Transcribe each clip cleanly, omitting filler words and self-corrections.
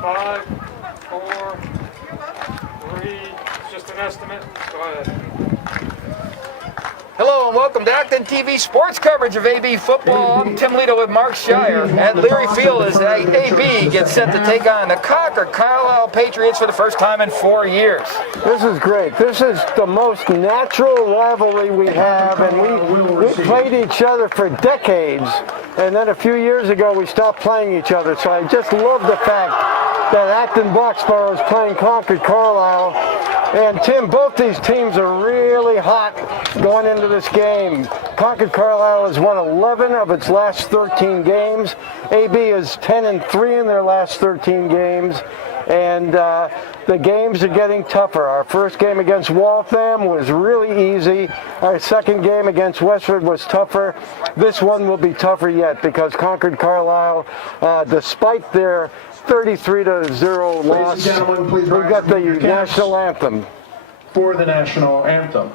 5, 4, 3, it's just an estimate. Go ahead. Hello and welcome to ActonTV sports coverage of AB football. I'm Tim Lito with Mark Shire. At Leary Field as AB gets set to take on the Concord Carlisle Patriots for the first time in 4 years. This is great. This is the most natural rivalry we have, and we played each other for decades, and then a few years ago we stopped playing each other. So I just love the fact that Acton Boxborough is playing Concord Carlisle. And Tim, both these teams are really hot going into this game. Concord Carlisle has won 11 of its last 13 games. AB is 10-3 in their last 13 games. And the games are getting tougher. Our first game against Waltham was really easy. Our second game against Westford was tougher. This one will be tougher yet because Concord Carlisle, despite their 33-0 loss, we've got the national anthem. For the national anthem.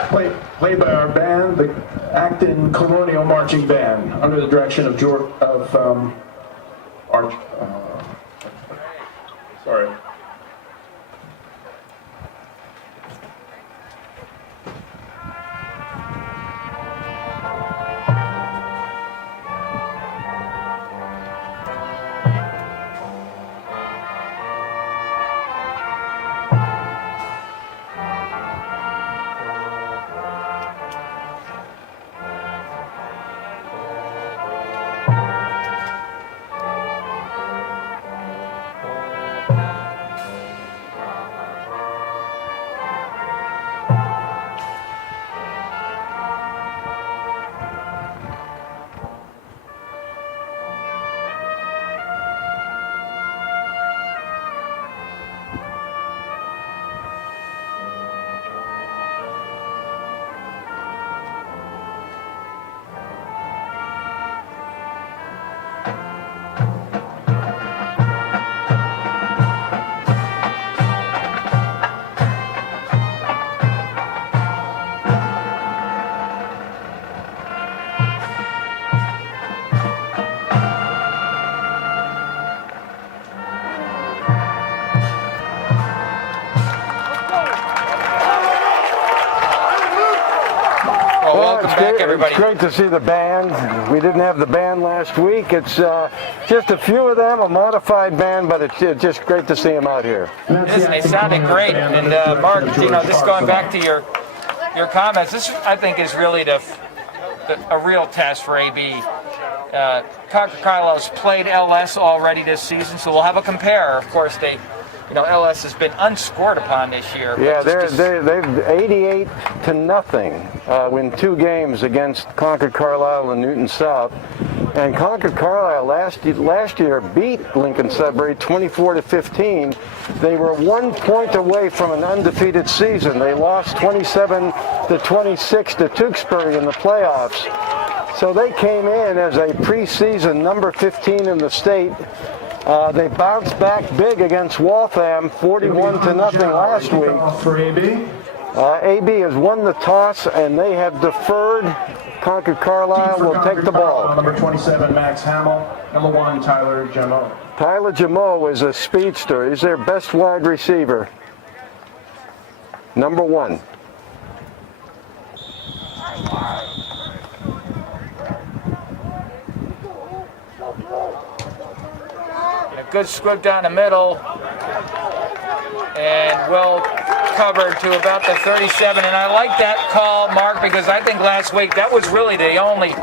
Played by our band, the Acton Colonial Marching Band, under the direction of sorry. Welcome back, everybody. It's great to see the band. We didn't have the band last week. It's just a few of them, a modified band, but it's just great to see them out here. They sounded great. And Mark, just going back to your comments, this I think is really a real test for AB. Concord Carlisle's played LS already this season, so we'll have a compare. Of course, LS has been unscored upon this year. Yeah, they've 88-0 in 2 games against Concord Carlisle and Newton South. And Concord Carlisle last year beat Lincoln Sudbury 24-15. They were 1 point away from an undefeated season. They lost 27-26 to Tewksbury in the playoffs. So they came in as a preseason number 15 in the state. They bounced back big against Waltham, 41-0 last week. For AB. AB has won the toss, and they have deferred. Concord Carlisle will take the ball. Number 27, Max Hamill. Number 1, Tyler Jameau. Tyler Jameau is a speedster. He's their best wide receiver. Number 1. Good squib down the middle, and well covered to about the 37. And I like that call, Mark, because I think last week that was really the only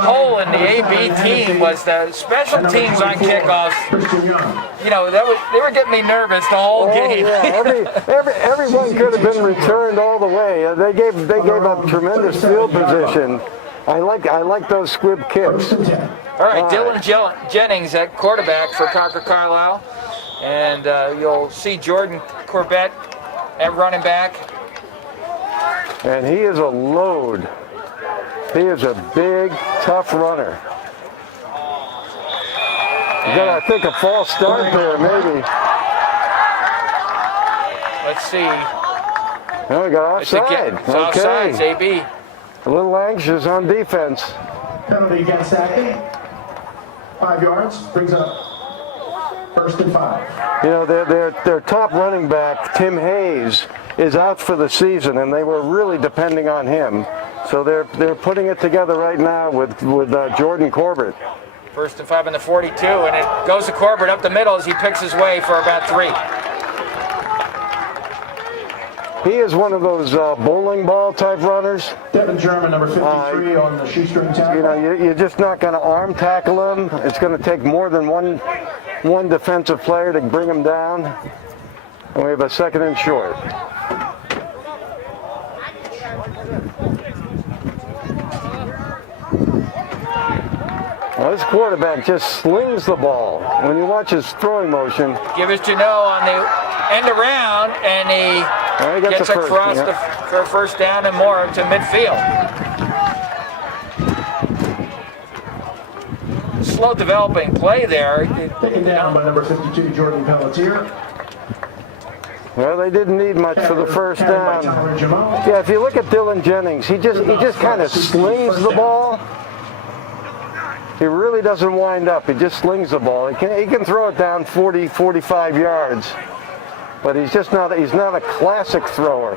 hole in the AB team was the special teams on kickoffs. They were getting me nervous the whole game. Yeah. Everyone could have been returned all the way. They gave up tremendous field position. I like those squib kicks. All right, Dylan Jennings at quarterback for Concord Carlisle. And you'll see Jordan Corbett at running back. And he is a load. He is a big, tough runner. Got, I think, a false start there, maybe. Let's see. Oh, we got offside. It's offsides, AB. A little anxious on defense. Penalty against Acton. 5 yards, brings up 1st and 5. You know, their top running back, Tim Hayes, is out for the season, and they were really depending on him. So they're putting it together right now with Jordan Corbett. 1st and 5 in the 42, and it goes to Corbett up the middle as he picks his way for about 3. He is one of those bowling ball type runners. Devin German, number 53, on the shoestring tackle. You know, you're just not going to arm tackle him. It's going to take more than one defensive player to bring him down. And we have a 2nd and short. Well, this quarterback just slings the ball. When you watch his throwing motion. Give it to on the end around, and he gets across for a 1st down and more to midfield. Slow developing play there. Taken down by number 52, Jordan Pelletier. Well, they didn't need much for the 1st down. Yeah, if you look at Dylan Jennings, he just kind of slings the ball. He really doesn't wind up. He just slings the ball. He can throw it down 40, 45 yards, but he's not a classic thrower.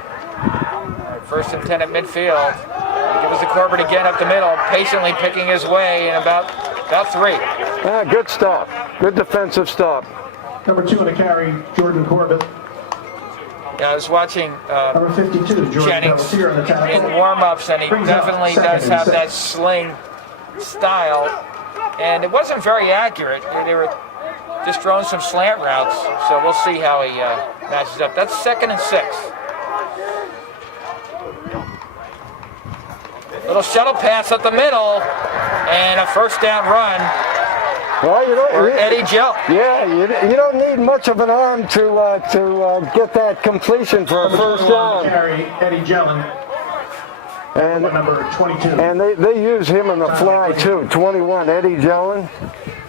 1st and 10 at midfield. He gives the Corbett again up the middle, patiently picking his way in about 3. Good stop. Good defensive stop. Number 2 on the carry, Jordan Corbett. Yeah, I was watching number 52, Jordan Jennings Pelletier on the tackle. in warm-ups, and he definitely does have that sling style, and it wasn't very accurate. They were just throwing some slant routes, so we'll see how he matches up. That's 2nd and 6. Little shuttle pass up the middle, and a 1st down run. Well, Eddie Jell. Yeah, you don't need much of an arm to get that completion for a 1st down. Carry Eddie Jellin. And number 22. And they use him in the fly too. 21, Eddie Jellin.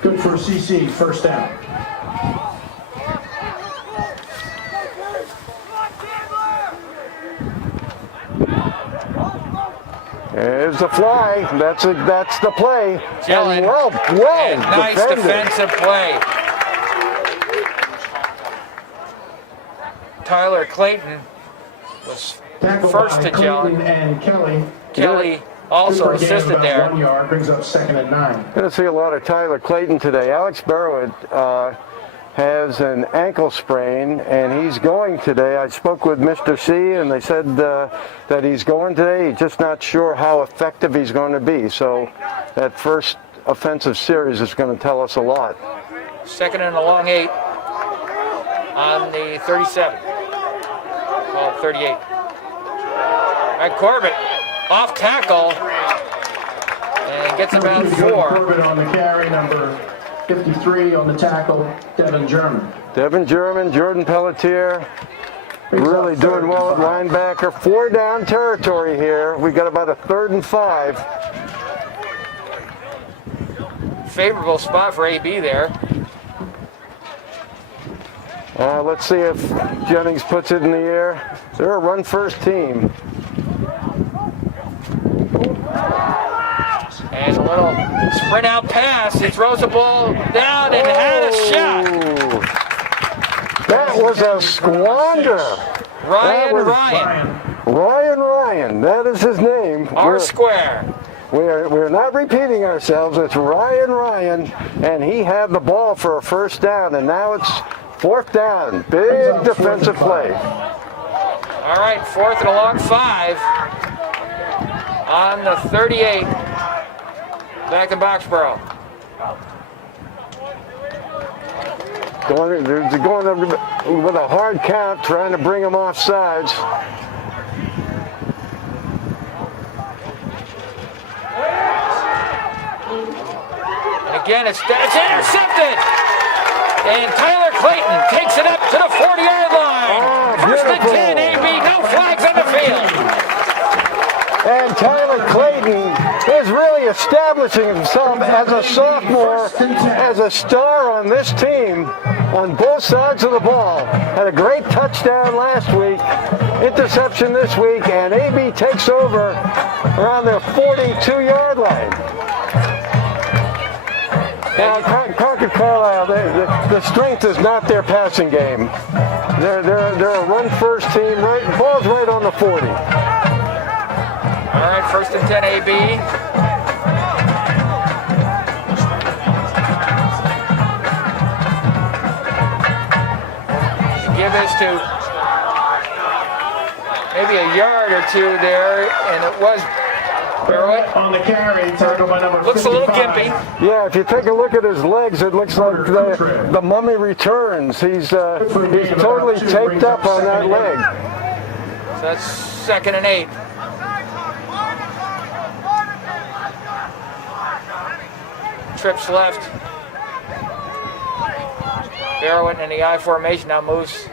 Good for CC, 1st down. There's the fly. That's the play. Jellin. Well nice defensive play. Tyler Clayton was first to Jellin. And Kelly also assisted there. 1 yard, brings up 2nd and 9. Going to see a lot of Tyler Clayton today. Alex Barrowett has an ankle sprain, and he's going today. I spoke with Mr. C, and they said that he's going today. He's just not sure how effective he's going to be. So that first offensive series is going to tell us a lot. 2nd and a long 8 on the 37. Well, 38. All right, Corbett off tackle and gets about 4. Corbett on the carry, number 53 on the tackle, Devin German. Devin German, Jordan Pelletier, really doing well at linebacker. 4 down territory here. We got about a 3rd and 5. Favorable spot for AB there. Let's see if Jennings puts it in the air. They're a run-first team. And a little sprint out pass. He throws the ball down and had a shot. That was a squander. Ryan, that is his name. Square. We're not repeating ourselves. It's Ryan, and he had the ball for a 1st down, and now it's 4th down. Big defensive play. All right, 4th and a long 5 on the 38. Back in Boxborough. They're going with a hard count, trying to bring them off sides. And again, it's intercepted. And Tyler Clayton takes it up to the 40-yard line. 1st and 10, AB, no flags on the field. And Tyler Clayton is really establishing himself as a sophomore, as a star on this team on both sides of the ball. Had a great touchdown last week, interception this week, and AB takes over around their 42-yard line. Now, Concord Carlisle, the strength is not their passing game. They're a run-first team. Right, ball's right on the 40. All right, 1st and 10 AB. Give this to maybe a yard or two there, and it was Barrett. On the carry, tackle by number 55. Looks a little gimpy. Yeah, if you take a look at his legs, it looks like the mummy returns. He's totally taped up on that leg. So that's 2nd and 8. Trips left. Barrett in the I formation now moves.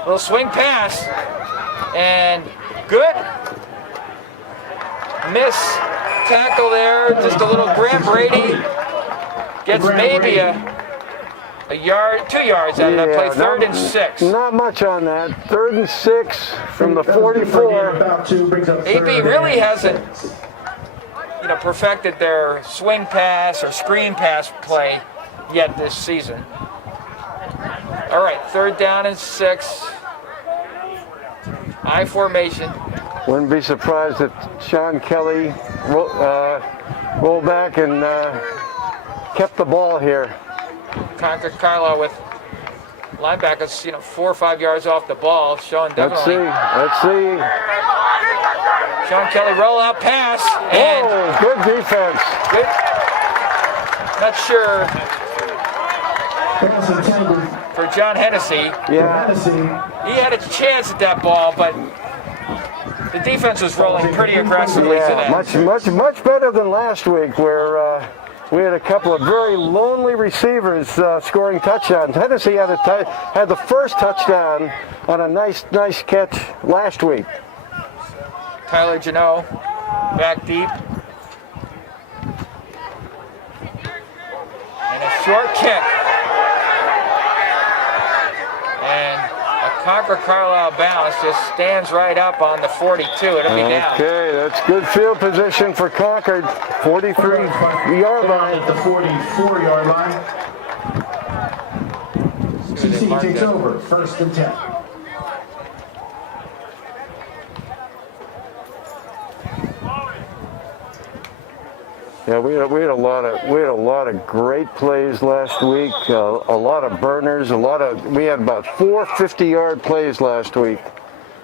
Little swing pass. And good miss tackle there. Just a little Graham Brady gets maybe a yard, 2 yards out of that play. 3rd and 6. Not much on that. 3rd and 6 from the 44. AB really hasn't, perfected their swing pass or screen pass play yet this season. All right, 3rd down and 6. I formation. Wouldn't be surprised if Sean Kelly rolled back and kept the ball here. Concord Carlisle with linebackers, 4 or 5 yards off the ball. Sean definitely. Let's see. Sean Kelly roll out pass. And good defense. Good. Not sure for John Hennessy. Yeah. He had a chance at that ball, but the defense was rolling pretty aggressively today. Much better than last week, where we had a couple of very lonely receivers scoring touchdowns. Hennessy had the first touchdown on a nice catch last week. Tyler Janot back deep. And a short kick. And a Concord Carlisle bounce just stands right up on the 42. It'll be down. Okay, that's good field position for Concord. 43-yard line. At the 44-yard line. CC takes over. 1st and 10. Yeah, we had a lot of great plays last week. A lot of burners. We had about 4 50-yard plays last week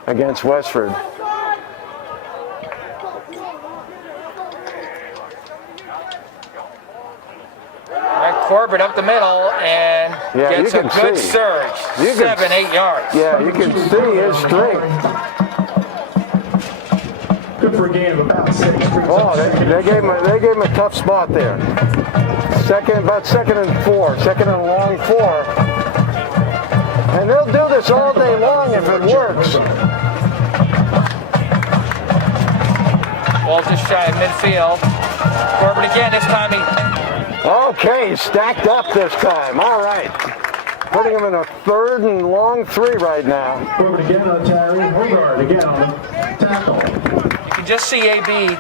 against Westford. Corbett up the middle and gets a good surge. 7-8 yards. Yeah, you can see his strength. Good for a gain of about 6. Oh, they gave him a tough spot there. About 2nd and 4, 2nd and long 4. And they'll do this all day long if it works. Ball just shy of midfield. Corbett again, this time he... Okay, stacked up this time. All right. Putting him in a 3rd and long 3 right now. Corbett again on Terry. Hogard again on the tackle. You can just see AB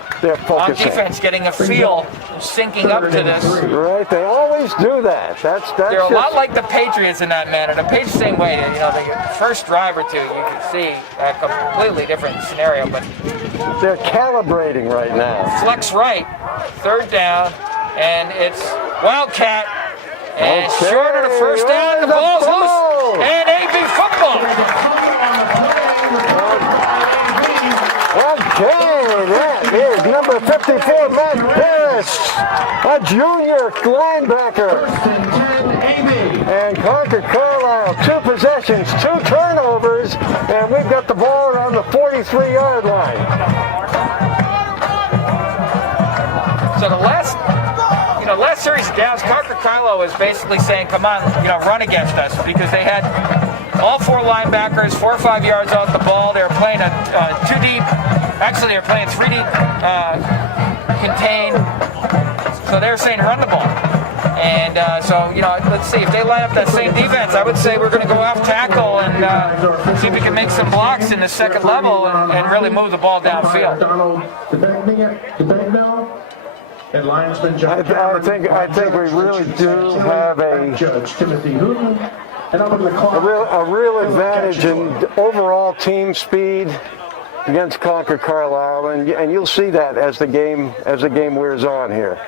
on defense getting a feel, syncing up to this. Right, they always do that. They're a lot like the Patriots in that manner. The Patriots same way. The first drive or two, you can see a completely different scenario, but they're calibrating right now. Flex right, 3rd down, and it's Wildcat, and short of the 1st down, the ball's loose, and AB football. Okay, that is number 54, Matt Harris, a junior linebacker. And Concord Carlisle, 2 possessions, 2 turnovers, and we've got the ball around the 43-yard line. So the last series of downs, Concord Carlisle was basically saying, come on, run against us, because they had all 4 linebackers, 4 or 5 yards off the ball. They were playing a 2 deep. Actually, they were playing 3 deep contained. So they were saying run the ball. And so, you know, let's see, if they line up that same defense, I would say we're going to go off tackle and see if we can make some blocks in the second level and really move the ball downfield. And linesman John I think we really do have a real advantage in overall team speed against Concord Carlisle, and you'll see that as the game wears on here.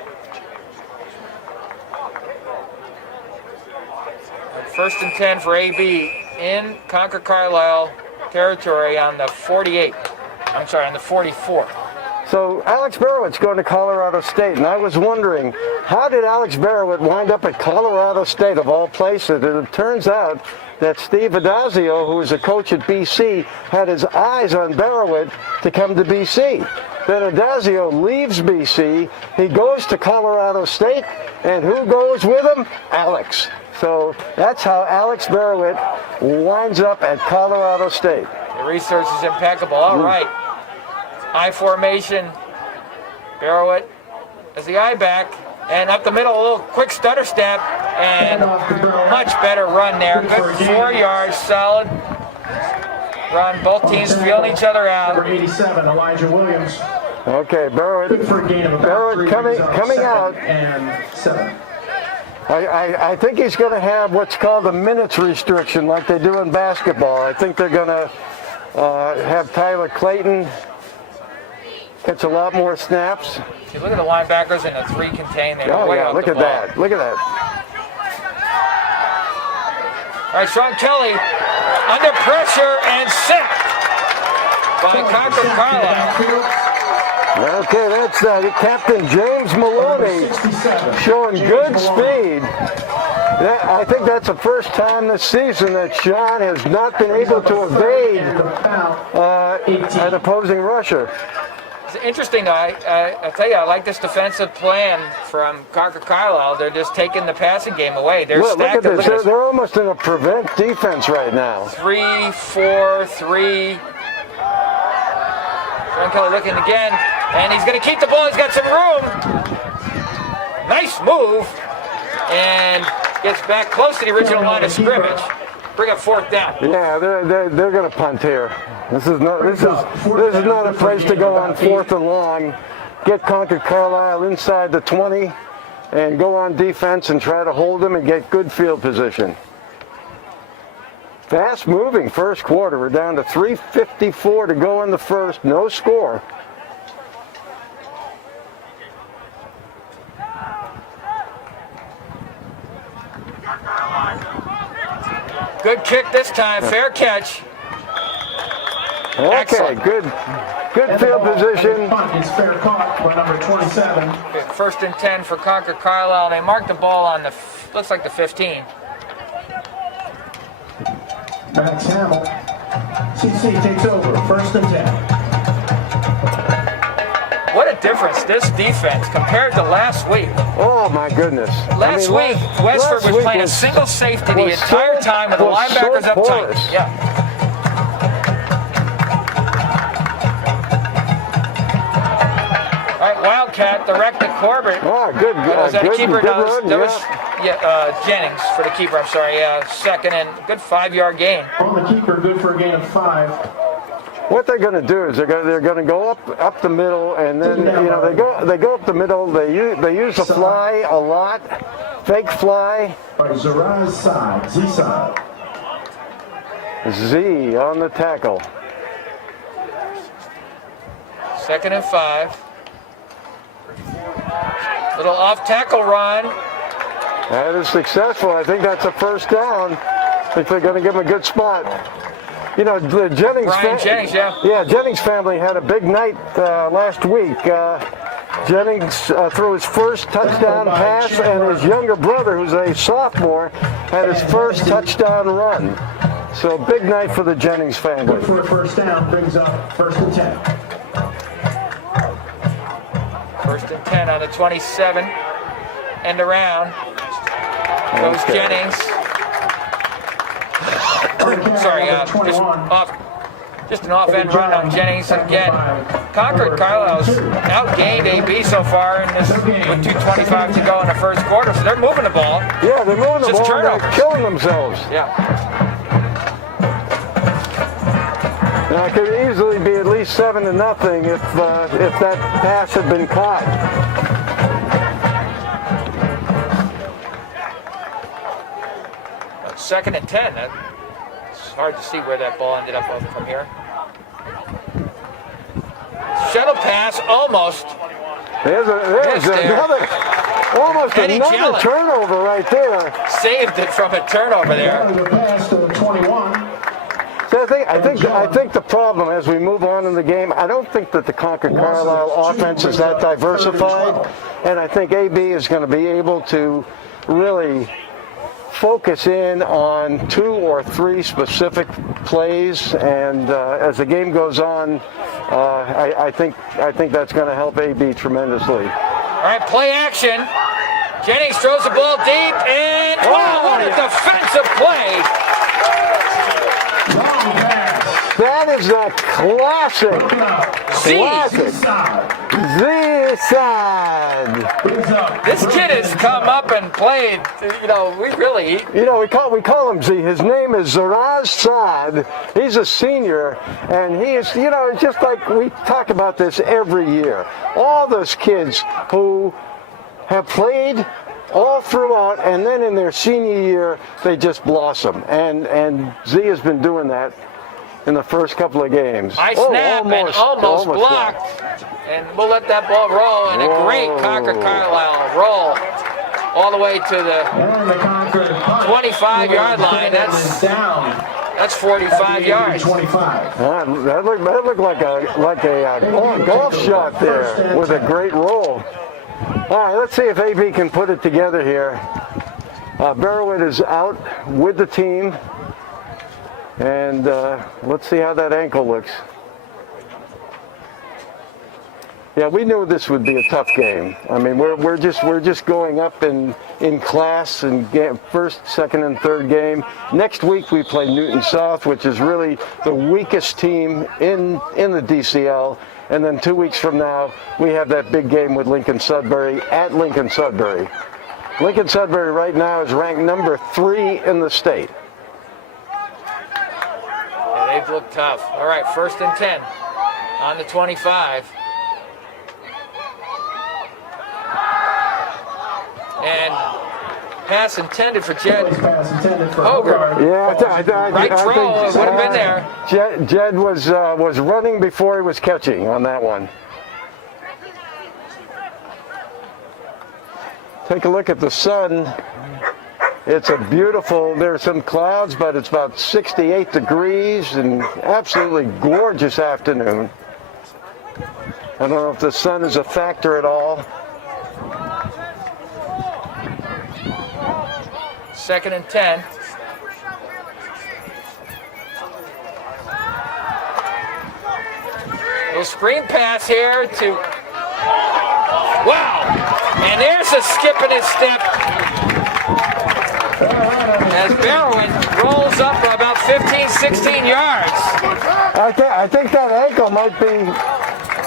First and 10 for AB in Concord Carlisle territory on the 48. I'm sorry, on the 44. So Alex Barrewett's going to Colorado State, and I was wondering, how did Alex Barrewett wind up at Colorado State of all places? And it turns out that Steve Adazio, who is a coach at BC, had his eyes on Barrewett to come to BC. Then Adazio leaves BC, he goes to Colorado State, and who goes with him? Alex. So that's how Alex Barrewett winds up at Colorado State. The research is impeccable. All right. I formation. Barrewett as the I back. And up the middle, a little quick stutter step. And much better run there. Good 4 yards, solid run. Both teams feeling each other out. Number 87, Elijah Williams. Okay, Barrewett coming out. And 7. I think he's going to have what's called a minutes restriction like they do in basketball. I think they're going to have Tyler Clayton gets a lot more snaps. You look at the linebackers in the 3 contain. They're Oh way yeah, out look the at ball. that. Look at that. All right, Sean Kelly under pressure and sacked by Concord Carlisle. Okay, that's Captain James Maloney showing good speed. I think that's the first time this season that Sean has not been able to evade an opposing rusher. It's interesting, though. I tell you, I like this defensive plan from Concord Carlisle. They're just taking the passing game away. They're Look at stacked. this. They're almost in a prevent defense right now. 3-4-3. Sean Kelly looking again, and he's going to keep the ball. He's got some room. Nice move, and gets back close to the original line of scrimmage. Bring up 4th down. Yeah, they're going to punt here. This is not a place to go on 4th and long. Get Concord Carlisle inside the 20 and go on defense and try to hold them and get good field position. Fast moving first quarter. We're down to 3:54 to go in the first. No score. Good kick this time. Fair catch. Okay, Excellent. good field position. It's fair caught by number 27. First and 10 for Concord Carlisle. They marked the ball on the, looks like the 15. Max Hamill. CC takes over. First and 10. What a difference this defense compared to last week. Oh my goodness. Last week, Westford was playing a single safety the entire time with the linebackers up tight. Yeah. All right, Wildcat directed Corbett. Oh, good. Was that a keeper? Good run, That was Jennings for the keeper. I'm sorry. Second and good 5-yard gain. On the keeper, good for a gain of 5. What they're going to do is they're going to go up the middle, and then they go up the middle. They use the fly a lot, fake fly. By Zaraz side, Z side. Z on the tackle. 2nd and 5. Little off tackle run. That is successful. I think that's a first down. I think they're going to give him a good spot. You know, the Jennings Jennings family had a big night last week. Jennings threw his first touchdown pass, and his younger brother, who's a sophomore, had his first touchdown run. So big night for the Jennings family. Good for a first down, brings up 1st and 10. 1st and 10 on the 27. End around. Goes Jennings. Sorry, just an off-end run on Jennings again. Concord Carlisle's outgained AB so far in this with 2:25 to go in the first quarter, so they're moving the ball. Yeah, they're moving the Just ball. turnovers. They're killing themselves. Yeah. Now, it could easily be at least 7-0 if that pass had been caught. Second and 10. It's hard to see where that ball ended up from here. Shuttle pass, almost. There's another, almost Eddie another Jellin. turnover right there. Saved it from a turnover there. The pass to 21. So I think the problem as we move on in the game, I don't think that the Concord Carlisle offense is that diversified, and I think AB is going to be able to really focus in on 2 or 3 specific plays, and as the game goes on, I think that's going to help AB tremendously. All right, play action. Jennings throws the ball deep, and wow, what a defensive play! That is a classic. Z-side. This kid has come up and played. We call him Z. His name is Zaraz Saad. He's a senior, and he is, just like we talk about this every year. All those kids who have played all throughout, and then in their senior year, they just blossom. And Z has been doing that in the first couple of games. High snap and almost blocked. And we'll let that ball roll, and a great Concord Carlisle roll all the way to the 25-yard line. That's 45 yards. That looked like a golf shot there with a great roll. All right, let's see if AB can put it together here. Barrowit is out with the team, and let's see how that ankle looks. Yeah, we knew this would be a tough game. I mean, we're just going up in class and first, second, and third game. Next week we play Newton South, which is really the weakest team in the DCL. And then 2 weeks from now, we have that big game with Lincoln Sudbury at Lincoln Sudbury. Lincoln Sudbury right now is ranked number 3 in the state. Yeah, they've looked tough. All right, 1st and 10 on the 25. And pass intended for Jed Hogarth. Yeah, Right throw would have been there. Jed was running before he was catching on that one. Take a look at the sun. It's a beautiful, there's some clouds, but it's about 68 degrees and absolutely gorgeous afternoon. I don't know if the sun is a factor at all. 2nd and 10. Little screen pass here to, wow! And there's a skip and a step as Barrowin rolls up about 15, 16 yards. I think that ankle might be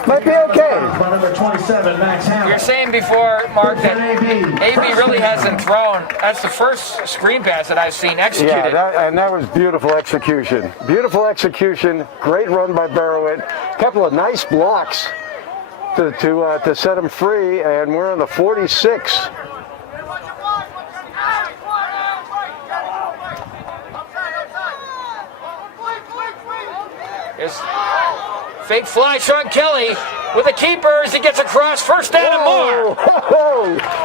okay. Number 27, Max Hammer. You're saying before, Mark, that AB really hasn't thrown. That's the first screen pass that I've seen executed. Yeah, that was beautiful execution. Beautiful execution. Great run by Barrowit. A couple of nice blocks to set him free, and we're on the 46. Here's fake fly, Sean Kelly with the keeper as he gets across, 1st down and more.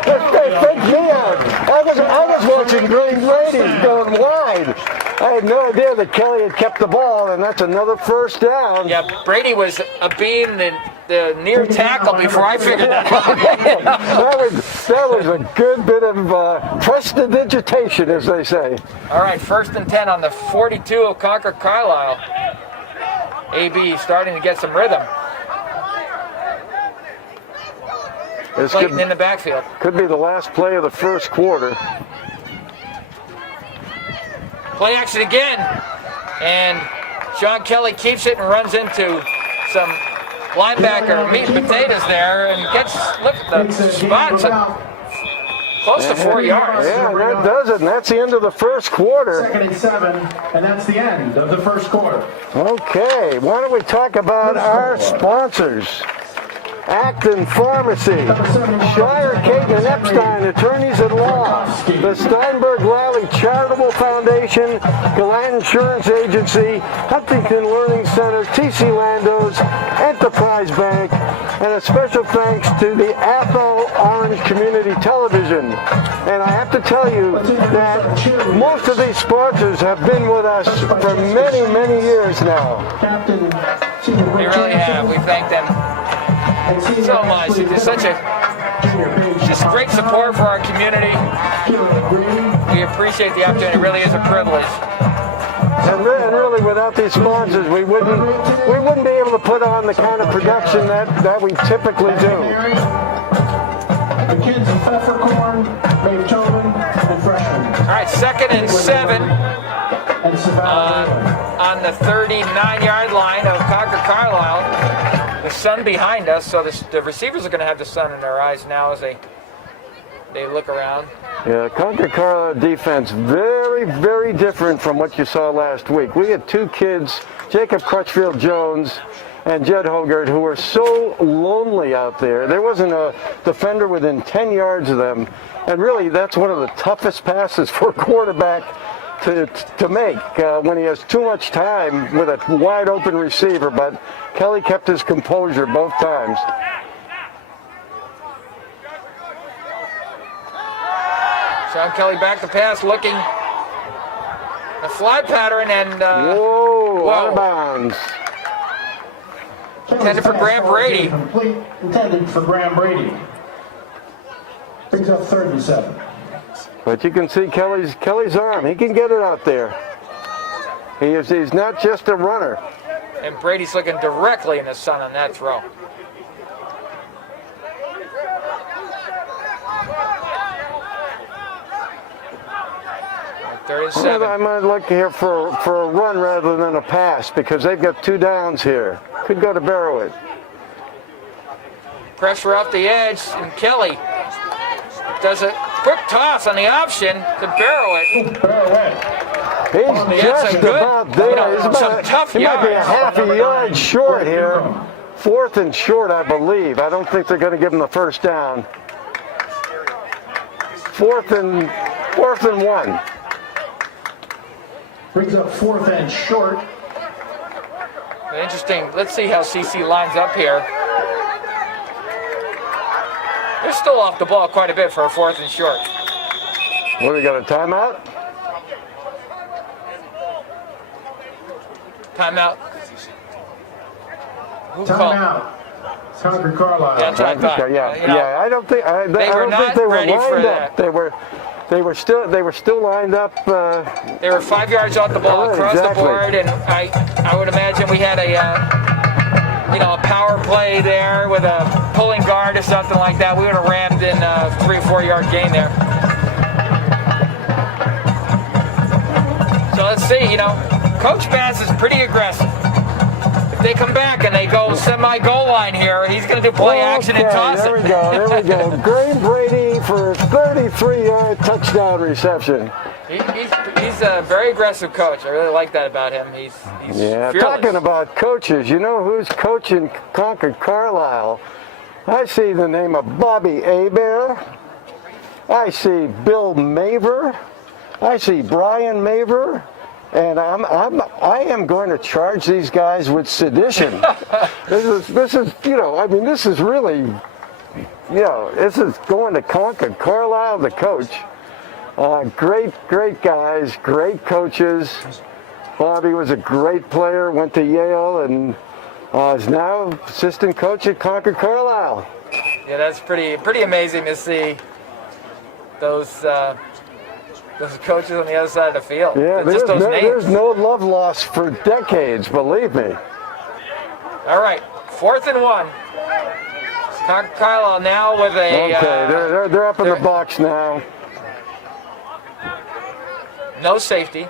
They faked me out. I was watching Green Ladies going wide. I had no idea that Kelly had kept the ball, and that's another 1st down. Yeah, Brady was being the near tackle before I figured that out. that was a good bit of prestidigitation, as they say. All right, 1st and 10 on the 42 of Concord Carlisle. AB starting to get some rhythm. Clayton in the backfield. Could be the last play of the first quarter. Play action again. And Sean Kelly keeps it and runs into some linebacker meat and potatoes there and gets, look at the spots, close to 4 yards. Yeah, that does it, and that's the end of the first quarter. 2nd and 7, and that's the end of the first quarter. Okay, why don't we talk about our sponsors? Acton Pharmacy, Shire, Caton, and Epstein, attorneys at law, the Steinberg Lally Charitable Foundation, Galant Insurance Agency, Huntington Learning Center, TC Landos, Enterprise Bank, and a special thanks to the Athol Orange Community Television. And I have to tell you that most of these sponsors have been with us for many, many years now. They really have. We thank them so much. It's such a just great support for our community. We appreciate the opportunity. It really is a privilege. And really, without these sponsors, we wouldn't be able to put on the kind of production that we typically do. The kids of Pfeffercorn, Beethoven, and Freshman. All right, 2nd and 7 on the 39-yard line of Concord Carlisle. The sun behind us, so the receivers are going to have the sun in their eyes now as they look around. Yeah, Concord Carlisle defense, very, very different from what you saw last week. We had two kids, Jacob Crutchfield-Jones and Jed Hogard, who were so lonely out there. There wasn't a defender within 10 yards of them, and really that's one of the toughest passes for a quarterback to make when he has too much time with a wide open receiver, but Kelly kept his composure both times. Sean Kelly back to pass, looking the fly pattern, and whoa, out of bounds. Intended for Graham Brady. Complete, intended for Graham Brady. Brings up 3rd and 7. But you can see Kelly's arm. He can get it out there. He's not just a runner. And Brady's looking directly in the sun on that throw. Third and 7. I might look here for a run rather than a pass because they've got 2 downs here. Could go to Barrowit. Pressure off the edge, and Kelly does a quick toss on the option to Barrowit. He's just about there. He might be a half a yard short here. 4th and short, I believe. I don't think they're going to give him the first down. 4th and 1. Brings up 4th and short. Interesting. Let's see how CC lines up here. They're still off the ball quite a bit for a 4th and short. What, we got a timeout? Timeout. Who called? Timeout. Concord Carlisle. Yeah, that's what I thought. Yeah, I don't think they were ready for lined that. up. They were still lined up. They were 5 yards off the ball across the board, and I would imagine we had a power play there with a pulling guard or something like that. We would have rammed in a 3 or 4 yard gain there. So let's see. Coach Bass is pretty aggressive. If they come back and they go semi-goal line here, he's going to do play action and toss it. There we go. Graham Brady for a 33-yard touchdown reception. He's a very aggressive coach. I really like that about him. He's fearless. Talking about coaches, you know who's coaching Concord Carlisle? I see the name of Bobby Hebert. I see Bill Maver. I see Brian Maver. And I am going to charge these guys with sedition. This is really, this is going to Concord Carlisle, the coach. Great guys, great coaches. Bobby was a great player, went to Yale, and is now assistant coach at Concord Carlisle. Yeah, that's pretty amazing to see those coaches on the other side of the field. Yeah, there's no love lost for decades, believe me. All right, 4th and 1. Concord Carlisle now with a... Okay, they're up in the box now. No safety.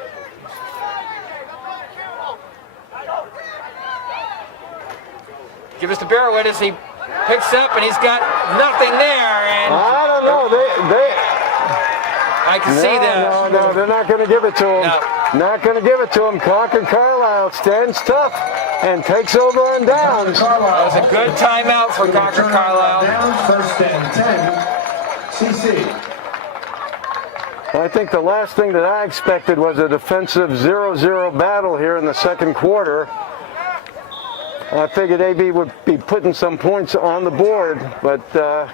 Give us the barrel as he picks up, and he's got nothing there. And I don't know. I can see that. No, they're not going to give it to him. No. Not going to give it to him. Concord Carlisle stands tough and takes over on downs. That was a good timeout for Concord Carlisle. Downs, first and 10, CC. I think the last thing that I expected was a defensive 0-0 battle here in the second quarter. I figured AB would be putting some points on the board, but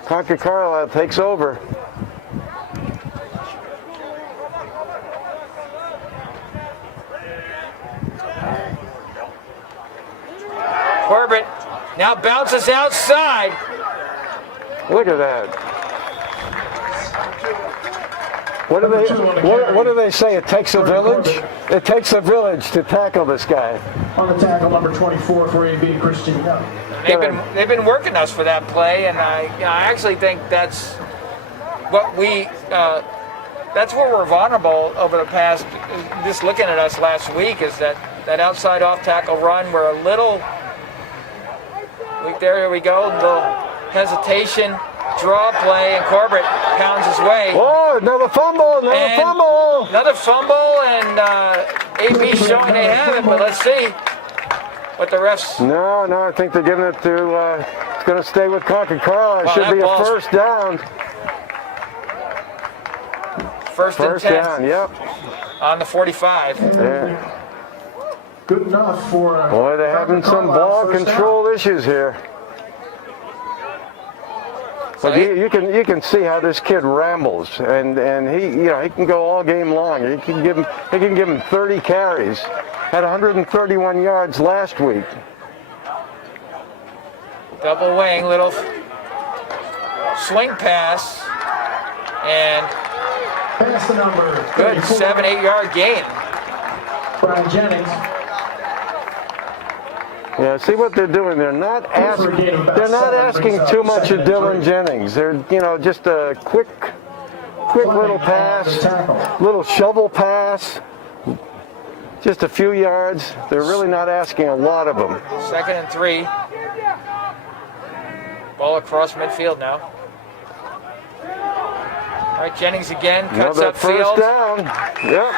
Concord Carlisle takes over. Corbett now bounces outside. Look at that. What do they say? It takes a village? It takes a village to tackle this guy. On the tackle, number 24 for AB, Christian Young. They've been working us for that play, and I actually think that's what that's where we're vulnerable over the past. Just looking at us last week is that outside off tackle run. We're a little. There we go. Little hesitation. Draw play, and Corbett pounds his way. Oh, another fumble, Another fumble, and AB showing they have it, but let's see what the refs... No, I think they're giving it to, it's going to stay with Concord Carlisle. It should be a first down. First and 10. Down, yep. On the 45. Yeah. Good enough for... Boy, they're having some ball control issues here. But you can see how this kid rambles, and he can go all game long. He can give him 30 carries. Had 131 yards last week. Double wing, little swing pass, and pass the number good 7-8 yard gain. Brian Jennings. Yeah, see what they're doing. They're not asking too much of Dylan Jennings. They're just a quick little pass, little shovel pass, just a few yards. They're really not asking a lot of them. 2nd and 3. Ball across midfield now. All right, Jennings again cuts Another upfield. First down. Yep.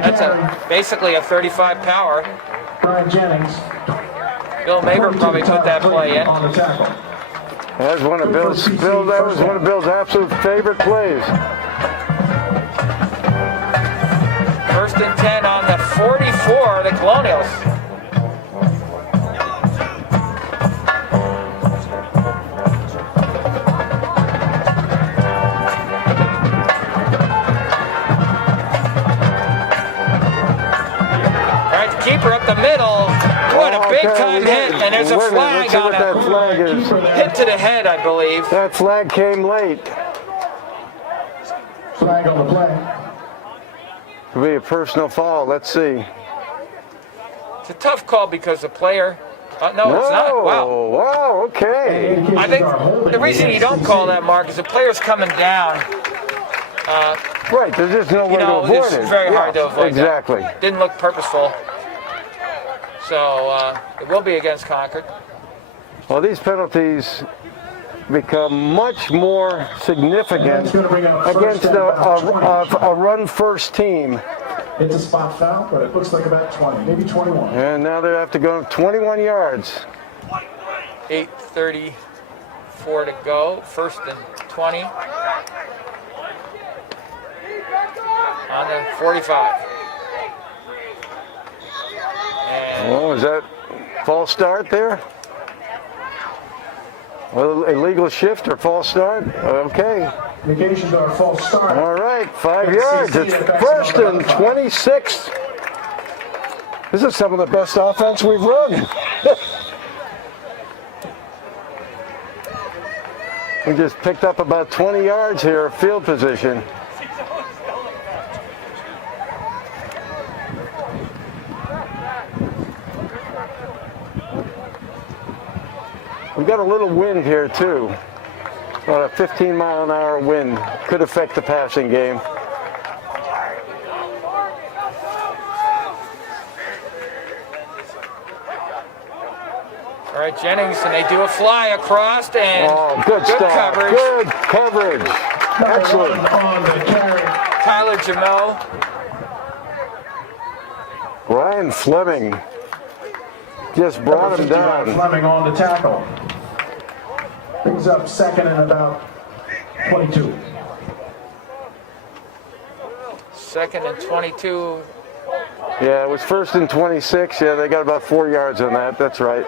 That's basically a 35 power. Brian Jennings. Bill Maber probably put that play in. On the tackle. That was one of Bill's absolute favorite plays. 1st and 10 on the 44, the Colonials. Keeper up the middle. What a big time hit, and there's a flag on it. Hit to the head, I believe. That flag came late. Flag on the play. Could be a personal foul. Let's see. It's a tough call because the player. No, it's not. Wow. Okay. I think the reason you don't call that, Mark, is the player's coming down. Right. There's just no way to avoid it. It's very hard to avoid. Exactly. That. Didn't look purposeful. So it will be against Concord. Well, these penalties become much more significant against a run-first team. It's a spot foul, but it looks like about 20, maybe 21. And now they have to go 21 yards. 8:34 to go. 1st and 20. On the 45. Oh, is that false start there? Well, illegal shift or false start? Okay. Indications are a false start. All right, 5 yards. It's 1st and 26. This is some of the best offense we've run. We just picked up about 20 yards here of field position. We've got a little wind here too. About a 15-mile-an-hour wind could affect the passing game. Jennings, and they do a fly across, and good stop. coverage. Good coverage. Excellent. On the carry. Tyler Jamo. Ryan Fleming just brought him down. Fleming on the tackle. Brings up second and about 22. Second and 22. Yeah, it was first and 26. Yeah, they got about 4 yards on that. That's right.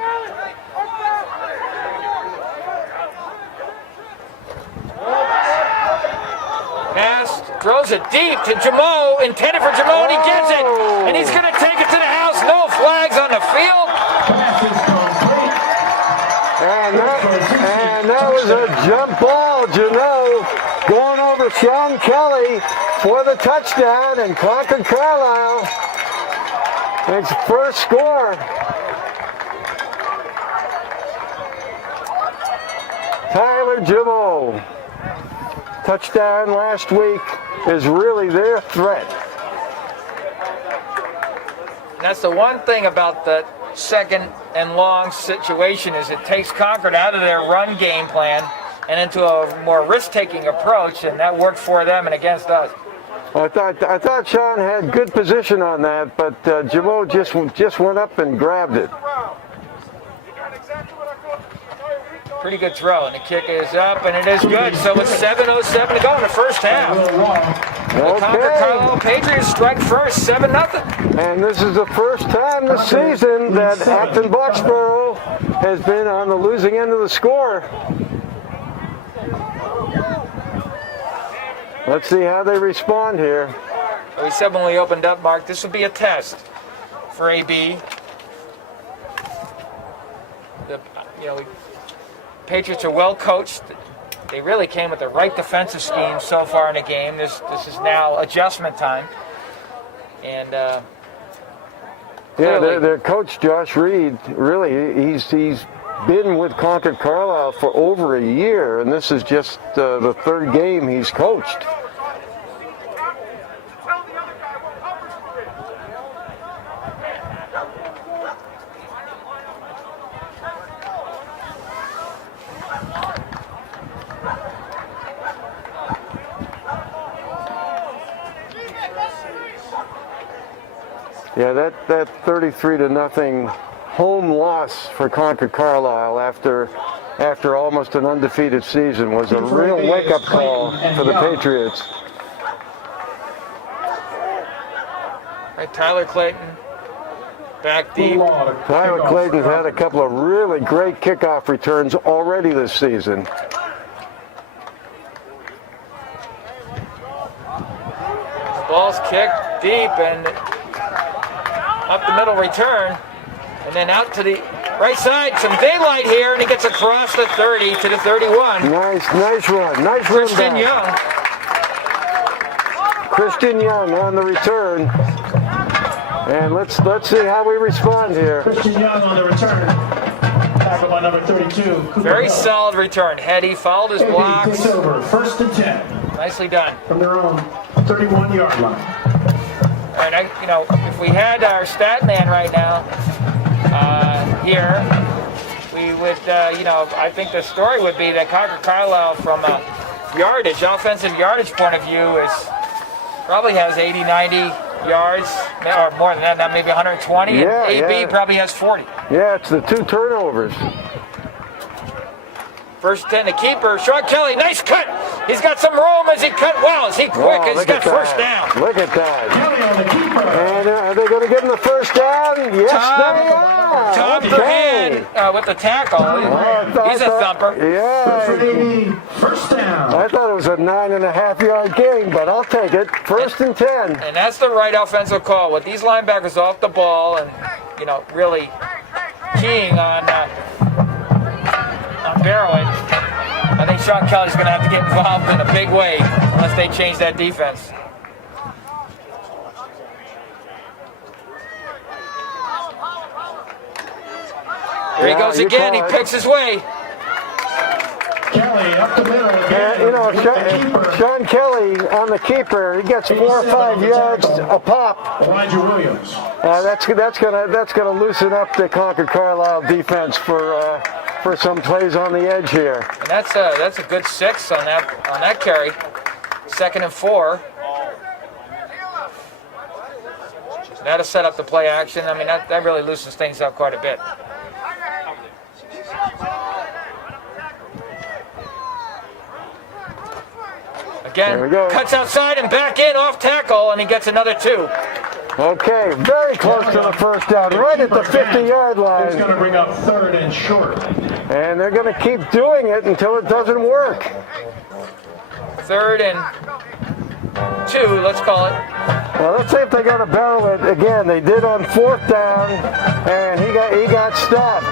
Pass, throws it deep to Jamo, intended for Jamo, and he gets it. And he's going to take it to the house. No flags on the field. And that was a jump ball. Jamo going over Sean Kelly for the touchdown, and Concord Carlisle its first score. Tyler Jamo, touchdown last week, is really their threat. That's the one thing about the second and long situation is it takes Concord out of their run game plan and into a more risk-taking approach, and that worked for them and against us. I thought Sean had good position on that, but Jamo just went up and grabbed it. Pretty good throw, and the kick is up, and it is good. So it's 7:07 to go in the first half. The Concord Carlisle Patriots strike first, 7-0. And this is the first time this season that Acton Boxborough has been on the losing end of the score. Let's see how they respond here. We said when we opened up, Mark, this would be a test for AB. Patriots are well coached. They really came with the right defensive scheme so far in the game. This is now adjustment time. And yeah, their coach Josh Reed, really, he's been with Concord Carlisle for over a year, and this is just the third game he's coached. Yeah, that 33-0 home loss for Concord Carlisle after almost an undefeated season was a real wake-up call for the Patriots. Right, Tyler Clayton back deep. Tyler Clayton's had a couple of really great kickoff returns already this season. Ball's kicked deep and up the middle return, and then out to the right side. Some daylight here, and he gets across the 30 to the 31. Nice run. Nice Christian run back. Young. Christian Young on the return. And let's see how we respond here. Christian Young on the return. Tackled by number 32. Very solid return. Heady, followed his blocks. Takes over. First and 10. Nicely done. From their own 31-yard line. And if we had our stat man right now here, we would, I think the story would be that Concord Carlisle, from a offensive yardage point of view, probably has 80, 90 yards, or more than that, maybe 120. Yeah, and AB probably has 40. Yeah, it's the 2 turnovers. First 10, the keeper, Sean Kelly, nice cut. He's got some room as he cut well. Is he quick? Oh, He's got first down. Look at that. And are they going to give him the first down? Yes, they are. Tom Verhan with the tackle. He's a thumper. Yeah. First down. I thought it was a 9.5-yard gain, but I'll take it. First and 10. And that's the right offensive call. With these linebackers off the ball and, really keying on Barrowing, I think Sean Kelly's going to have to get involved in a big way unless they change that defense. Here he goes again. He picks his way. Kelly up the middle again. You know, Sean Kelly on the keeper, he gets 4 or 5 yards a pop. Elijah Williams. That's gonna loosen up the Concord Carlisle defense for some plays on the edge here. And that's a good 6 on that carry. 2nd and 4. That'll set up the play action. I mean, that really loosens things up quite a bit. Again, cuts outside and back in, off tackle, and he gets another 2. Okay, very close to the first down, right at the 50-yard line. He's going to bring up 3rd and short. And they're going to keep doing it until it doesn't work. 3rd and 2, let's call it. Well, let's see if they're going to barrel it again. They did on 4th down, and he got stopped.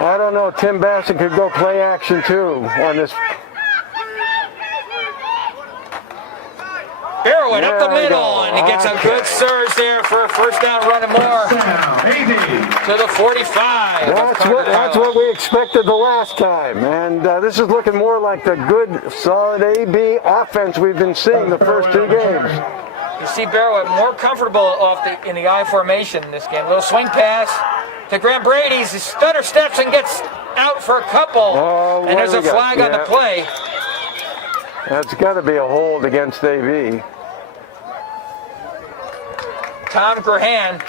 I don't know. Tim Bassett could go play action too on this. Barrowit up the middle, and he gets a good surge there for a 1st down run and more. To the 45. That's what we expected the last time, and this is looking more like the good, solid AB offense we've been seeing the first 2 games. You see Barrowit more comfortable in the I formation in this game. Little swing pass to Graham Brady. He stutter steps and gets out for a couple, and there's a flag on the play. That's got to be a hold against AB. Tom Grahan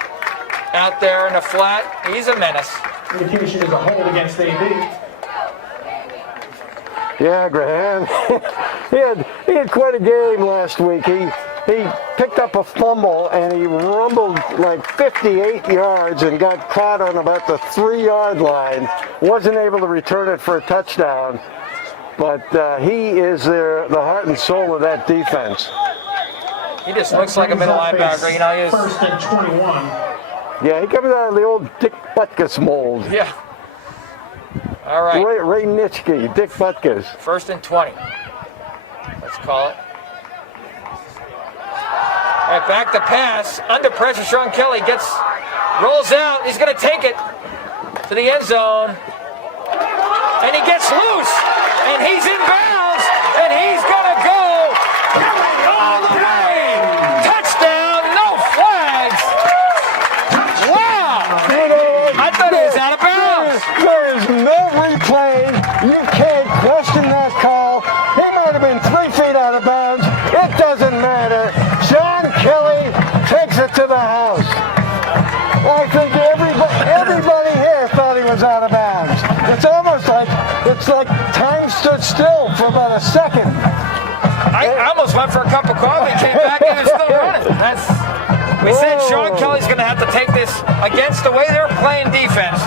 out there in the flat. He's a menace. Indication is a hold against AB. Yeah, Grahan. he had quite a game last week. He picked up a fumble and he rumbled like 58 yards and got caught on about the 3-yard line. Wasn't able to return it for a touchdown. But he is the heart and soul of that defense. He just looks like a middle linebacker. You know, he is. 1st and 21. Yeah, he comes out of the old Dick Butkus mold. Yeah. All right. Ray Nitschke, Dick Butkus. 1st and 20. Let's call it. All right, back to pass. Under pressure, Sean Kelly rolls out. He's going to take it to the end zone. And he gets loose. And he's in bounds. And he's going to go all the way. Touchdown, no flags. Wow. I thought he was out of bounds. There is no replay. You can't question that call. He might have been 3 feet out of bounds. It doesn't matter. Sean Kelly takes it to the house. I think everybody here thought he was out of bounds. It's almost like time stood still for about a second. I almost went for a cup of coffee, came back and it's still running. We said Sean Kelly's going to have to take this against the way they're playing defense.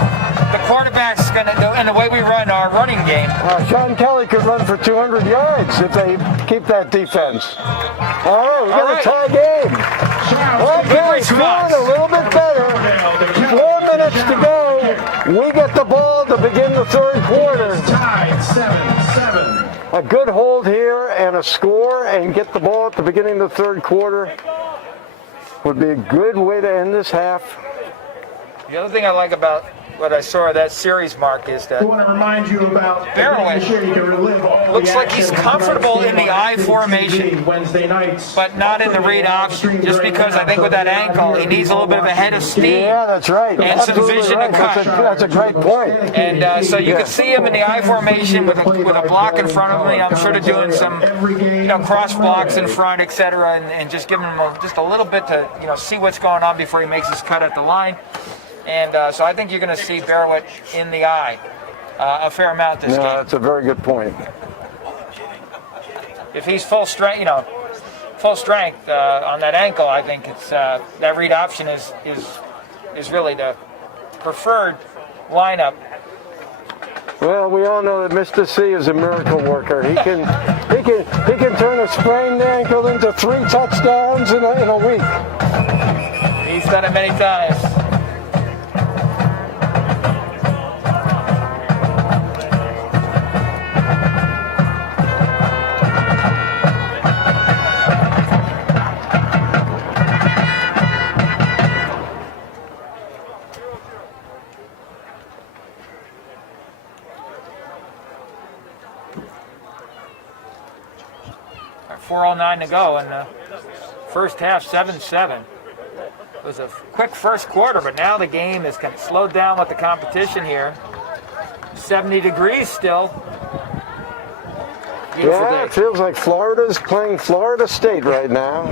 The quarterback's going to do, and the way we run our running game. Sean Kelly could run for 200 yards if they keep that defense. All right, we got a tie game. Okay, it's going a little bit better. 4 minutes to go. We get the ball to begin the 3rd quarter. Tied 7-7. A good hold here and a score and get the ball at the beginning of the 3rd quarter would be a good way to end this half. The other thing I like about what I saw of that series, Mark, is that I want to remind you about Barrowit looks like he's comfortable in the I formation, Wednesday nights, but not in the read option, just because I think with that ankle, he needs a little bit of a head of steam. Yeah, that's right. And some vision to cut. That's a great point. And so you can see him in the I formation with a block in front of him. I'm sure they're doing some cross blocks in front, etc., and just giving him just a little bit to see what's going on before he makes his cut at the line. And so I think you're going to see Barrowit in the eye a fair amount this game. That's a very good point. If he's full strength, on that ankle, I think it's that read option is really the preferred lineup. Well, we all know that Mr. C is a miracle worker. He can turn a sprained ankle into 3 touchdowns in a week. He's done it many times. 4:09 to go in the first half, 7-7. It was a quick first quarter, but now the game is kind of slowed down with the competition here. 70 degrees still. Beautiful Yeah, day. it feels like Florida's playing Florida State right now.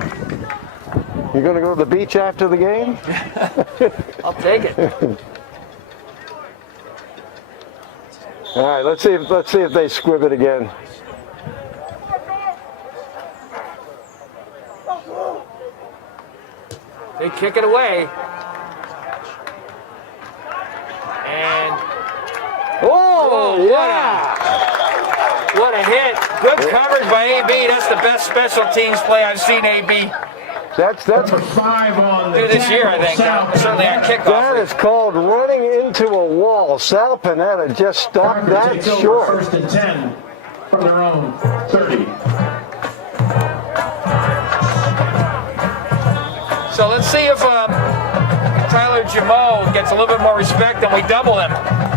You going to go to the beach after the game? I'll take it. All right, let's see if they squib it again. They kick it away. And Oh, yeah! what a hit. Good coverage by AB. That's the best special teams play I've seen AB That's Number 5 on the do this year, I think. Sal Certainly on that kickoff. is called running into a wall. Sal Panetta just stopped that takes over short. first and 10 from their own 30. So let's see if Tyler Jamo gets a little bit more respect and we double him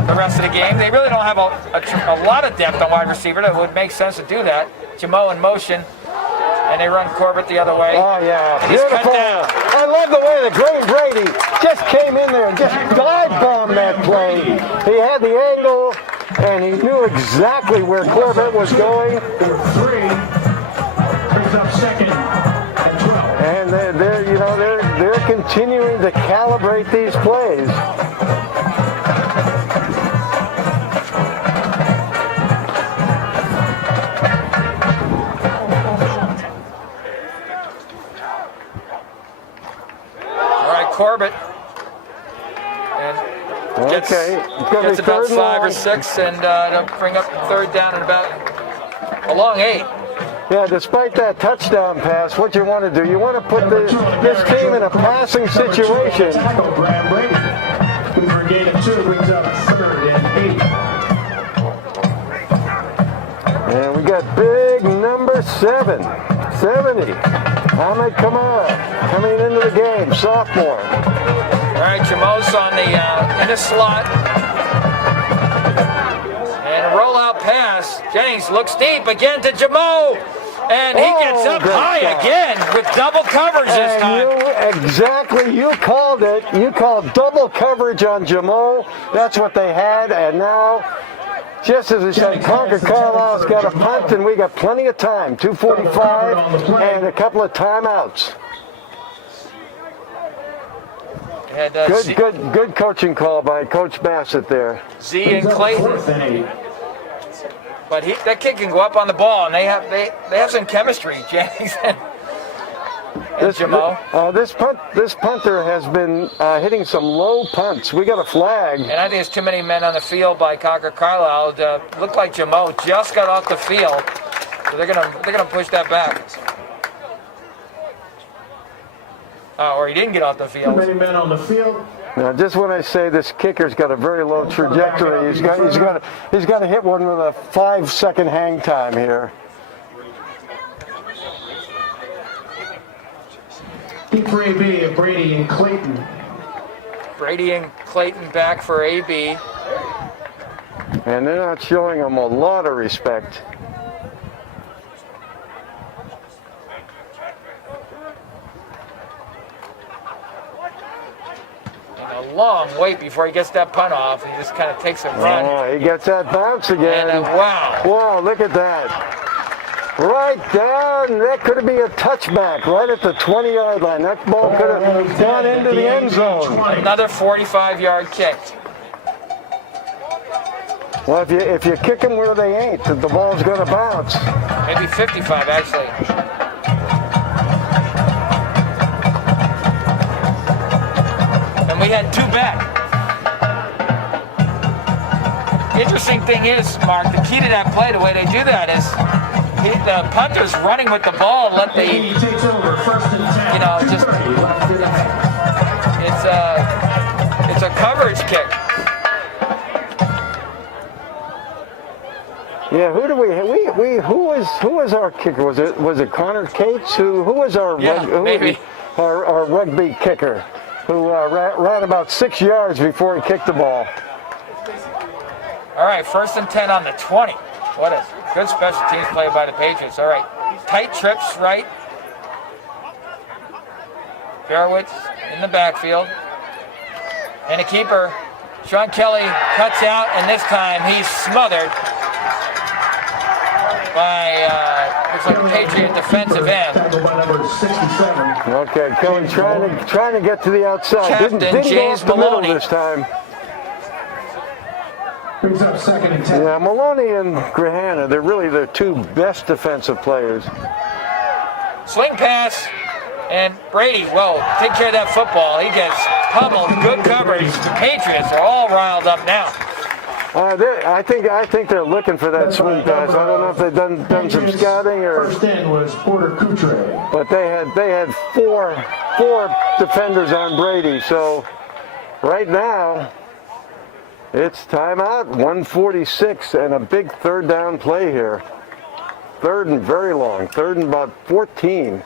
the rest of the game. They really don't have a lot of depth on wide receiver. It would make sense to do that. Jamo in motion, and they run Corbett the other way. Oh, yeah. And he's cut Beautiful. down. I love the way the great Brady just came in there and just dive-bombed that play. He had the angle, and he knew exactly where Corbett was going. Number 3 brings up second and 12. And they're continuing to calibrate these plays. All right, Corbett. And gets It's about 5 or long. 6, and it'll bring up third down and about a long 8. Yeah, despite that touchdown pass, what you want to do, you want to put this team in a passing situation. Tackle Graham Brady, who for a gain of 2 brings up third and 8. And we got big number 7, 70. Ahmed Kamara coming into the game, sophomore. All right, Jamo's on the in the slot. And a rollout pass. Jennings looks deep again to Jamo. And he gets up good high shot. again with double coverage this time. You called it. You called double coverage on Jamo. That's what they had. And now, just as I said, Concord Carlisle's got a punt, and we got plenty of time. 2:45 and a couple of timeouts. And, Good coaching call by Coach Bassett there. Z and Clayton. Fourth and 8. But that kid can go up on the ball, and they have some chemistry, Jennings and Jamo. This punter has been hitting some low punts. We got a flag. And I think there's too many men on the field by Concord Carlisle. Looked like Jamo just got off the field, so they're gonna push that back. Or he didn't get off the Too field. many men on the field. Now, just when I say this kicker's got a very low trajectory, he's got to hit one with a 5-second hang time here. Deep for AB of Brady and Clayton. Brady and Clayton back for AB. And they're not showing him a lot of respect. And a long wait before he gets that punt off. He just kind of takes a run. Oh, he gets that bounce again. And wow. Whoa, look at that. Right down. That could be a touchback right at the 20-yard line. That ball could have gone into the end zone. Another 45-yard kick. Well, if you kick them where they ain't, the ball's going to bounce. Maybe 55, actually. And we had 2 back. Interesting thing is, Mark, the key to that play, the way they do that is the punter's running with the ball and let the, He takes over first and 10. just it's a coverage kick. Yeah, who was our kicker? Was it Connor Cates? Who was our maybe our rugby kicker who ran about 6 yards before he kicked the ball? All right, first and 10 on the 20. What a good special teams play by the Patriots. All right, tight trips right. Garowitz in the backfield. And a keeper, Sean Kelly, cuts out, and this time he's smothered by, looks like a Patriot defensive end. Tackled by number 67. Okay, Kelly trying to get to the outside. Captain Didn't James go up the middle Maloney. this time. Brings up 2nd and 10. Yeah, Maloney and Grahana, they're really their two best defensive players. Swing pass, and Brady, well, take care of that football. He gets pummeled, good coverage. The Patriots are all riled up now. I think they're looking for that swing pass. I don't know if they've done some scouting or. First in was Porter Coutre. But they had four defenders on Brady. So right now it's timeout. 1:46 and a big third down play here. Third and very long. Third and about 14.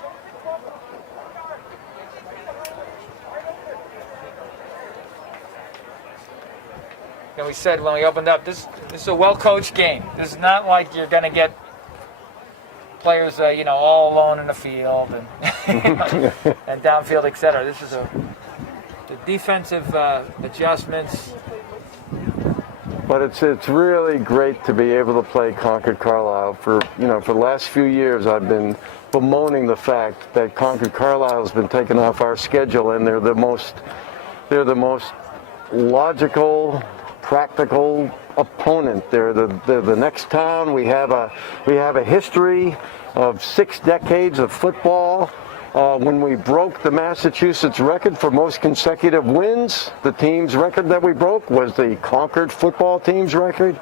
And we said when we opened up, this is a well-coached game. This is not like you're going to get players, all alone in the field and and downfield, etc. This is the defensive adjustments. But it's really great to be able to play Concord Carlisle. For the last few years, I've been bemoaning the fact that Concord Carlisle has been taken off our schedule, and they're the most logical, practical opponent. They're the next town. We have a history of 6 decades of football. When we broke the Massachusetts record for most consecutive wins, the team's record that we broke was the Concord football team's record.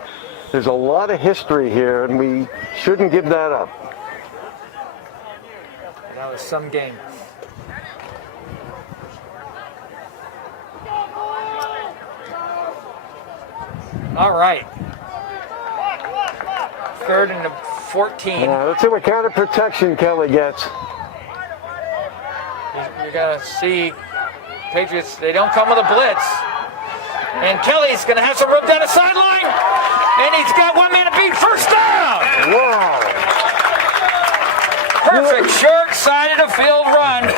There's a lot of history here, and we shouldn't give that up. That was some game. All right. 3rd and 14. Let's see what kind of protection Kelly gets. You're going to see Patriots, they don't come with a blitz. And Kelly's going to have some room down the sideline. And he's got one man to beat. First down! Wow. Perfect short-sided of field run.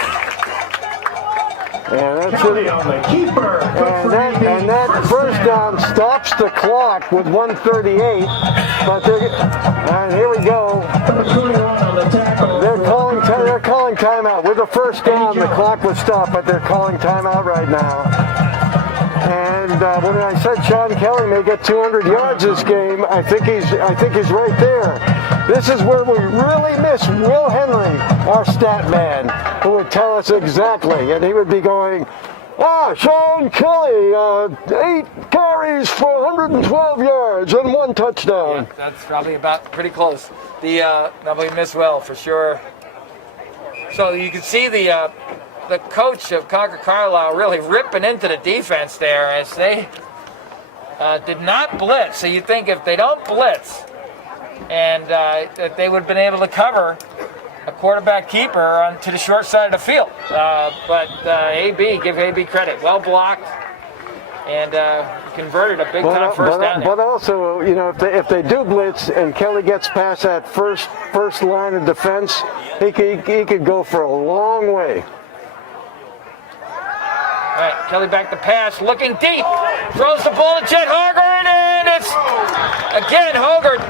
And that's Kelly it. on the keeper. And that first down stops the clock with 1:38. And here we go. Number 21 on the tackle. They're calling timeout. With the first down, the clock was stopped, but they're calling timeout right now. And when I said Sean Kelly may get 200 yards this game, I think he's right there. This is where we really miss Will Henry, our stat man, who would tell us exactly, and he would be going, Sean Kelly, 8 carries for 112 yards and 1 touchdown. Yeah, that's probably about pretty close. We miss Will for sure. So you can see the coach of Concord Carlisle really ripping into the defense there as they did not blitz. So you think if they don't blitz, and that they would have been able to cover a quarterback keeper to the short side of the field. But give AB credit. Well blocked and converted a big-time first down there. But also, if they do blitz and Kelly gets past that first line of defense, he could go for a long way. All right, Kelly back to pass, looking deep, throws the ball to Jed Hogard, and it's, again, Hogard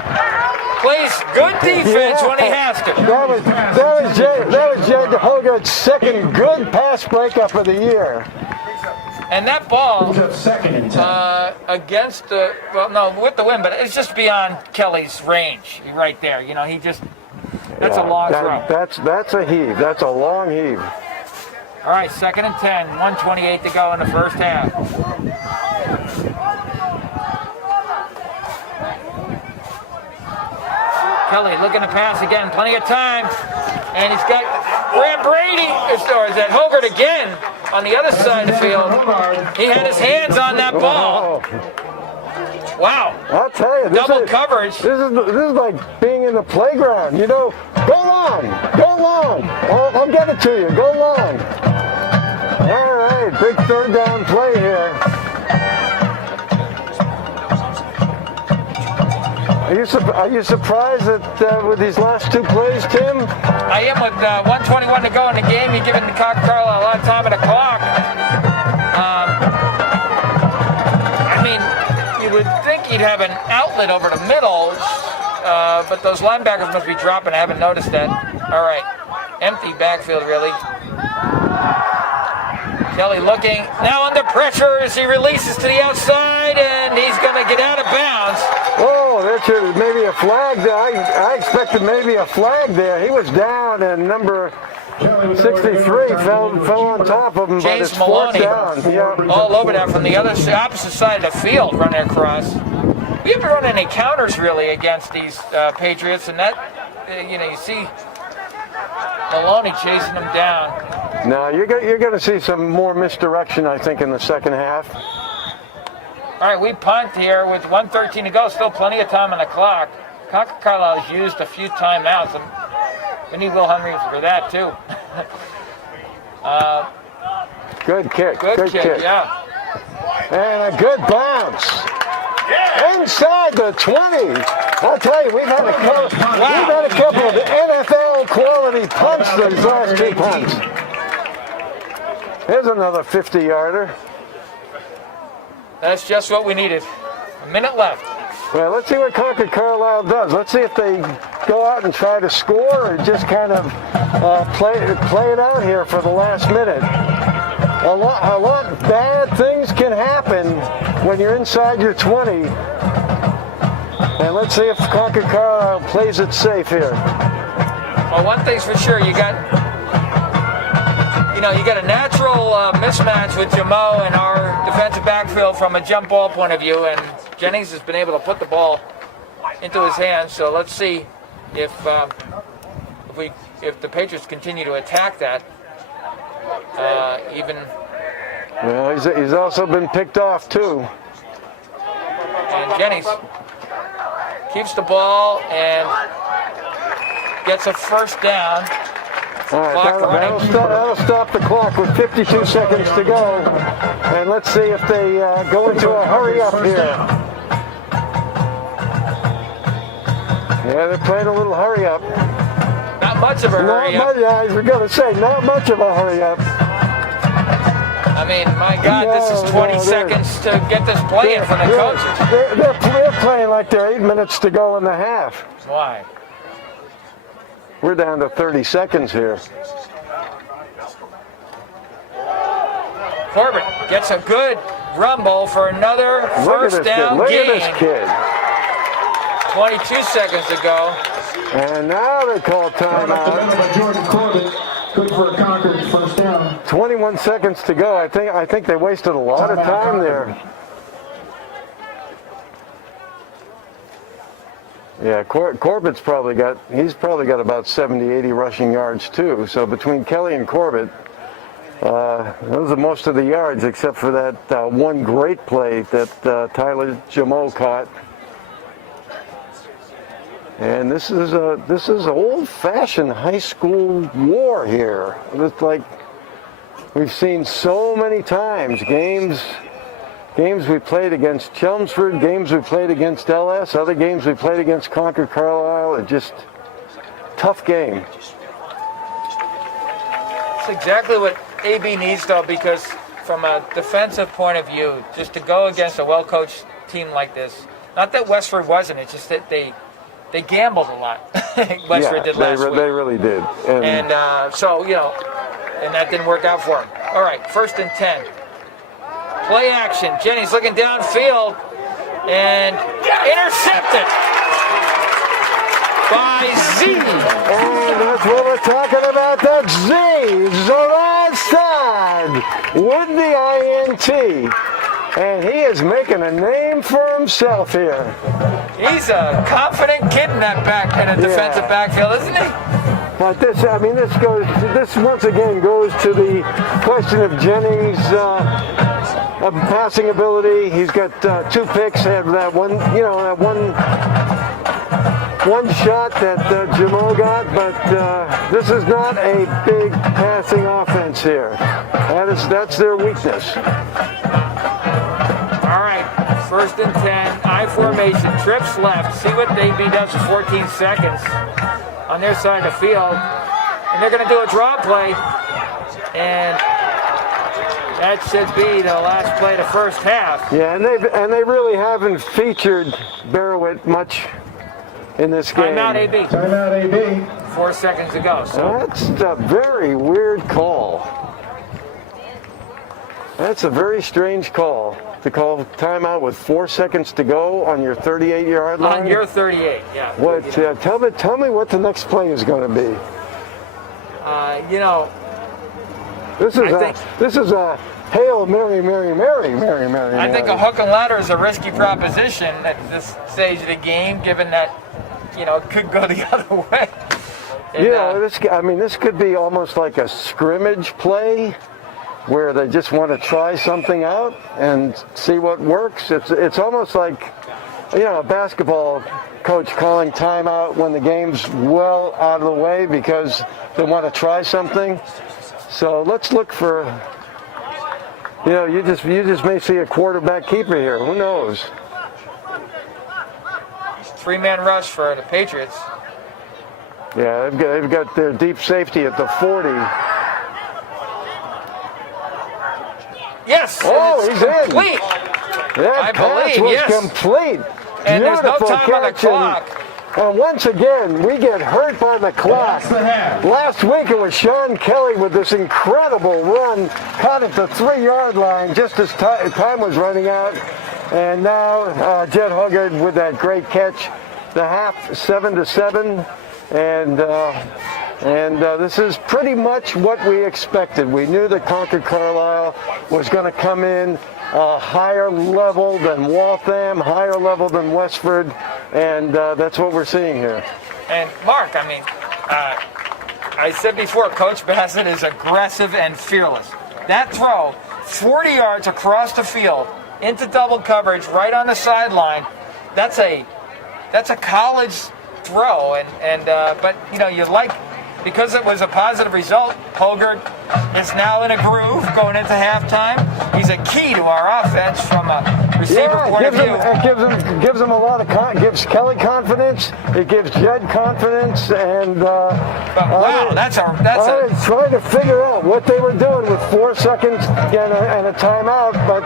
plays good defense when he has to. That was Jed Hogarth's second good pass breakup of the year. And that ball Second and 10. against with the wind, but it's just beyond Kelly's range right there. That's a long throw. That's a heave. That's a long heave. All right, 2nd and 10, 1:28 to go in the first half. Kelly looking to pass again, plenty of time. And he's got Brady, or is that Hogard again on the other side of the field. He had his hands on that ball. Wow. I'll tell you, Double coverage. This is like being in the playground. Go long. I'll get it to you. Go long. All right, big third down play here. Are you surprised that with these last two plays, Tim? I am with 1:21 to go in the game. You're giving Concord Carlisle a lot of time on the clock. I mean, you would think he'd have an outlet over the middle, but those linebackers must be dropping. I haven't noticed that. All right, empty backfield, really. Kelly looking, now under pressure as he releases to the outside, and he's going to get out of bounds. Oh, that's maybe a flag there. I expected maybe a flag there. He was down, and number 63 fell on top of him, but it's fourth down. Yeah. All over that from the opposite side of the field, running across. We haven't run any counters really against these Patriots, and that, you see Maloney chasing them down. No, you're going to see some more misdirection, I think, in the second half. All right, we punt here with 1:13 to go. Still plenty of time on the clock. Concord Carlisle has used a few timeouts. And we need Will Henry for that, too. Good kick. Good kick, yeah. And a good bounce. Inside the 20. I'll tell you, we've had a couple of NFL quality punts these last two punts. Here's another 50-yarder. That's just what we needed. A minute left. Well, let's see what Concord Carlisle does. Let's see if they go out and try to score or just kind of play it out here for the last minute. A lot of bad things can happen when you're inside your 20. And let's see if Concord Carlisle plays it safe here. Well, one thing's for sure, you got a natural mismatch with Jamo and our defensive backfield from a jump ball point of view, and Jennings has been able to put the ball into his hands. So let's see if the Patriots continue to attack that. Well, he's also been picked off too. And Jennings keeps the ball and gets a first down. All right, that'll stop the clock with 52 seconds to go. And let's see if they go into a hurry up here. Yeah, they're playing a little hurry up. Not much of a hurry up. I was going to say, not much of a hurry up. I mean, my God, this is 20 seconds to get this play in for the coaches. They're playing like they're 8 minutes to go in the half. Why? We're down to 30 seconds here. Corbett gets a good rumble for another first down Look gain. at this kid. 22 seconds to go. And now they call timeout. Jordan Corbett, good for a Concord first down. 21 seconds to go. I think they wasted a lot of time there. Yeah, Corbett's probably got about 70, 80 rushing yards too. So between Kelly and Corbett, those are most of the yards except for that one great play that Tyler Jamo caught. And this is old-fashioned high school war here. It's like we've seen so many times. Games we played against Chelmsford, games we played against LS, other games we played against Concord Carlisle. It's just tough game. It's exactly what AB needs, though, because from a defensive point of view, just to go against a well-coached team like this, not that Westford wasn't, it's just that they gambled a lot. Westford did last week. They really did. And so, and that didn't work out for them. All right, 1st and 10. Play action. Jennings looking downfield and intercepted by Z. And that's what we're talking about. That's Z. Zalastad with the INT. And he is making a name for himself here. He's a confident kid in that defensive backfield, isn't he? But this once again goes to the question of Jennings' passing ability. He's got 2 picks. Had that one shot that Jamo got, but this is not a big passing offense here. That's their weakness. All right, 1st and 10. formation, trips left. See what AB does for 14 seconds on their side of the field. And they're going to do a draw play. And that should be the last play of the first half. Yeah, and they really haven't featured Barrowit much in this game. Timeout, AB. Timeout, AB. 4 seconds to go. So That's a very weird call. That's a very strange call. To call timeout with 4 seconds to go on your 38-yard line. on your 38, yeah. What? Tell me what the next play is going to be. You know, This is a Hail Mary, Mary, Mary, Mary, Mary. I think a Mary. hook and ladder is a risky proposition at this stage of the game, given that, you know, it could go the other way. And, this could be almost like a scrimmage play where they just want to try something out and see what works. It's almost like, a basketball coach calling timeout when the game's well out of the way because they want to try something. So let's look for, you just may see a quarterback keeper here. Who knows? 3-man rush for the Patriots. Yeah, they've got their deep safety at the 40. Yes! Oh, it's he's in. complete. That pass was complete. And there's no Beautiful time on the catch, clock. And once again, we get hurt by the clock. That's the half. Last week it was Sean Kelly with this incredible run, caught at the 3-yard line just as time was running out. And now Jed Huggard with that great catch. The half 7-7, and this is pretty much what we expected. We knew that Concord Carlisle was going to come in higher level than Waltham, higher level than Westford, and that's what we're seeing here. And Mark, I said before, Coach Bassett is aggressive and fearless. That throw, 40 yards across the field, into double coverage, right on the sideline, that's a college throw, but you like, because it was a positive result, Hoggard is now in a groove going into halftime. He's a key to our offense from a receiver point of view. It gives him a lot of gives Kelly confidence. It gives Jed confidence, and wow, that's I was trying to figure out what they were doing with 4 seconds and a timeout, but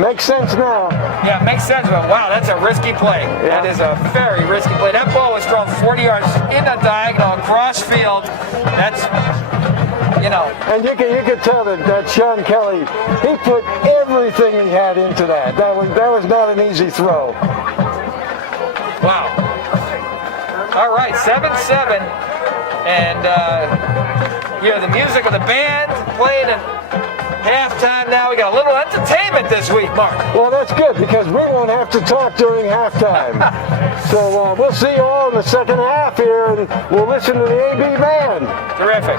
makes sense now. Yeah, it makes sense, but wow, that's a risky play. Yeah. That is a very risky play. That ball was thrown 40 yards in a diagonal across field. That's, And you could tell that Sean Kelly, he put everything he had into that. That was not an easy throw. Wow. All right, 7-7, and the music of the band playing at halftime. Now we got a little entertainment this week, Mark. Well, that's good because we won't have to talk during halftime. So we'll see you all in the second half here, and we'll listen to the AB band. Terrific.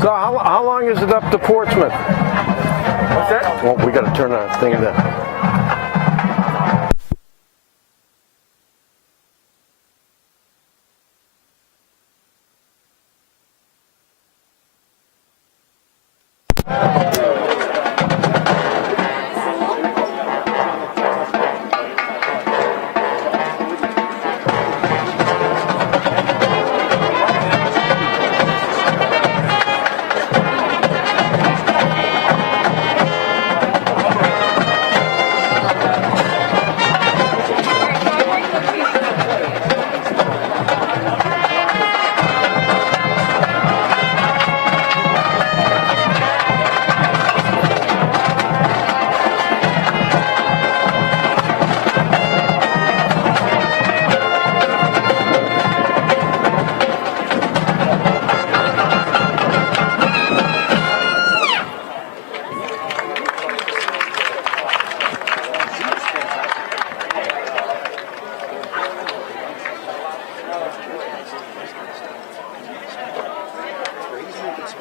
So how long is it up to Portsmouth? What's that? Well, we got to turn our thing down.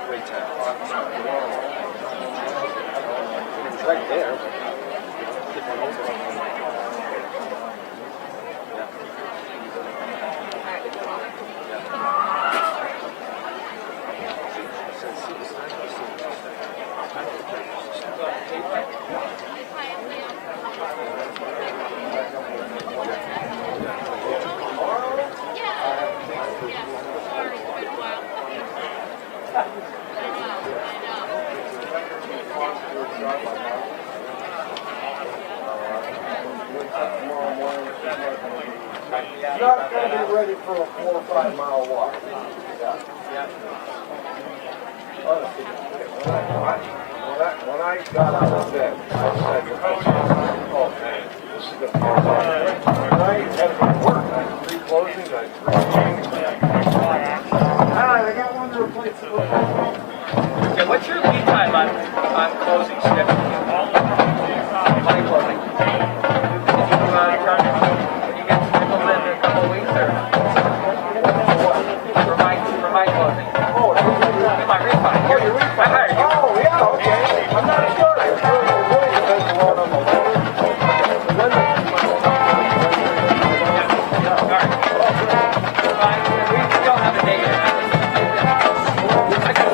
Right there. Not going to be ready for a 4 or 5 mile walk. When I got out of bed, I said, oh man, this is the first time. When I had to work, I had 3 closings, I had 3 meetings. I got one to replace the book. Okay, what's your lead time on closing schedule? Money closing. When you get scheduled in a couple of weeks, or for my closing? Oh, My refund. oh, your refund. I hired you. Oh, yeah, okay. I'm not sure. It really depends a lot on the weather. All right. Fine. We don't have a date yet. I got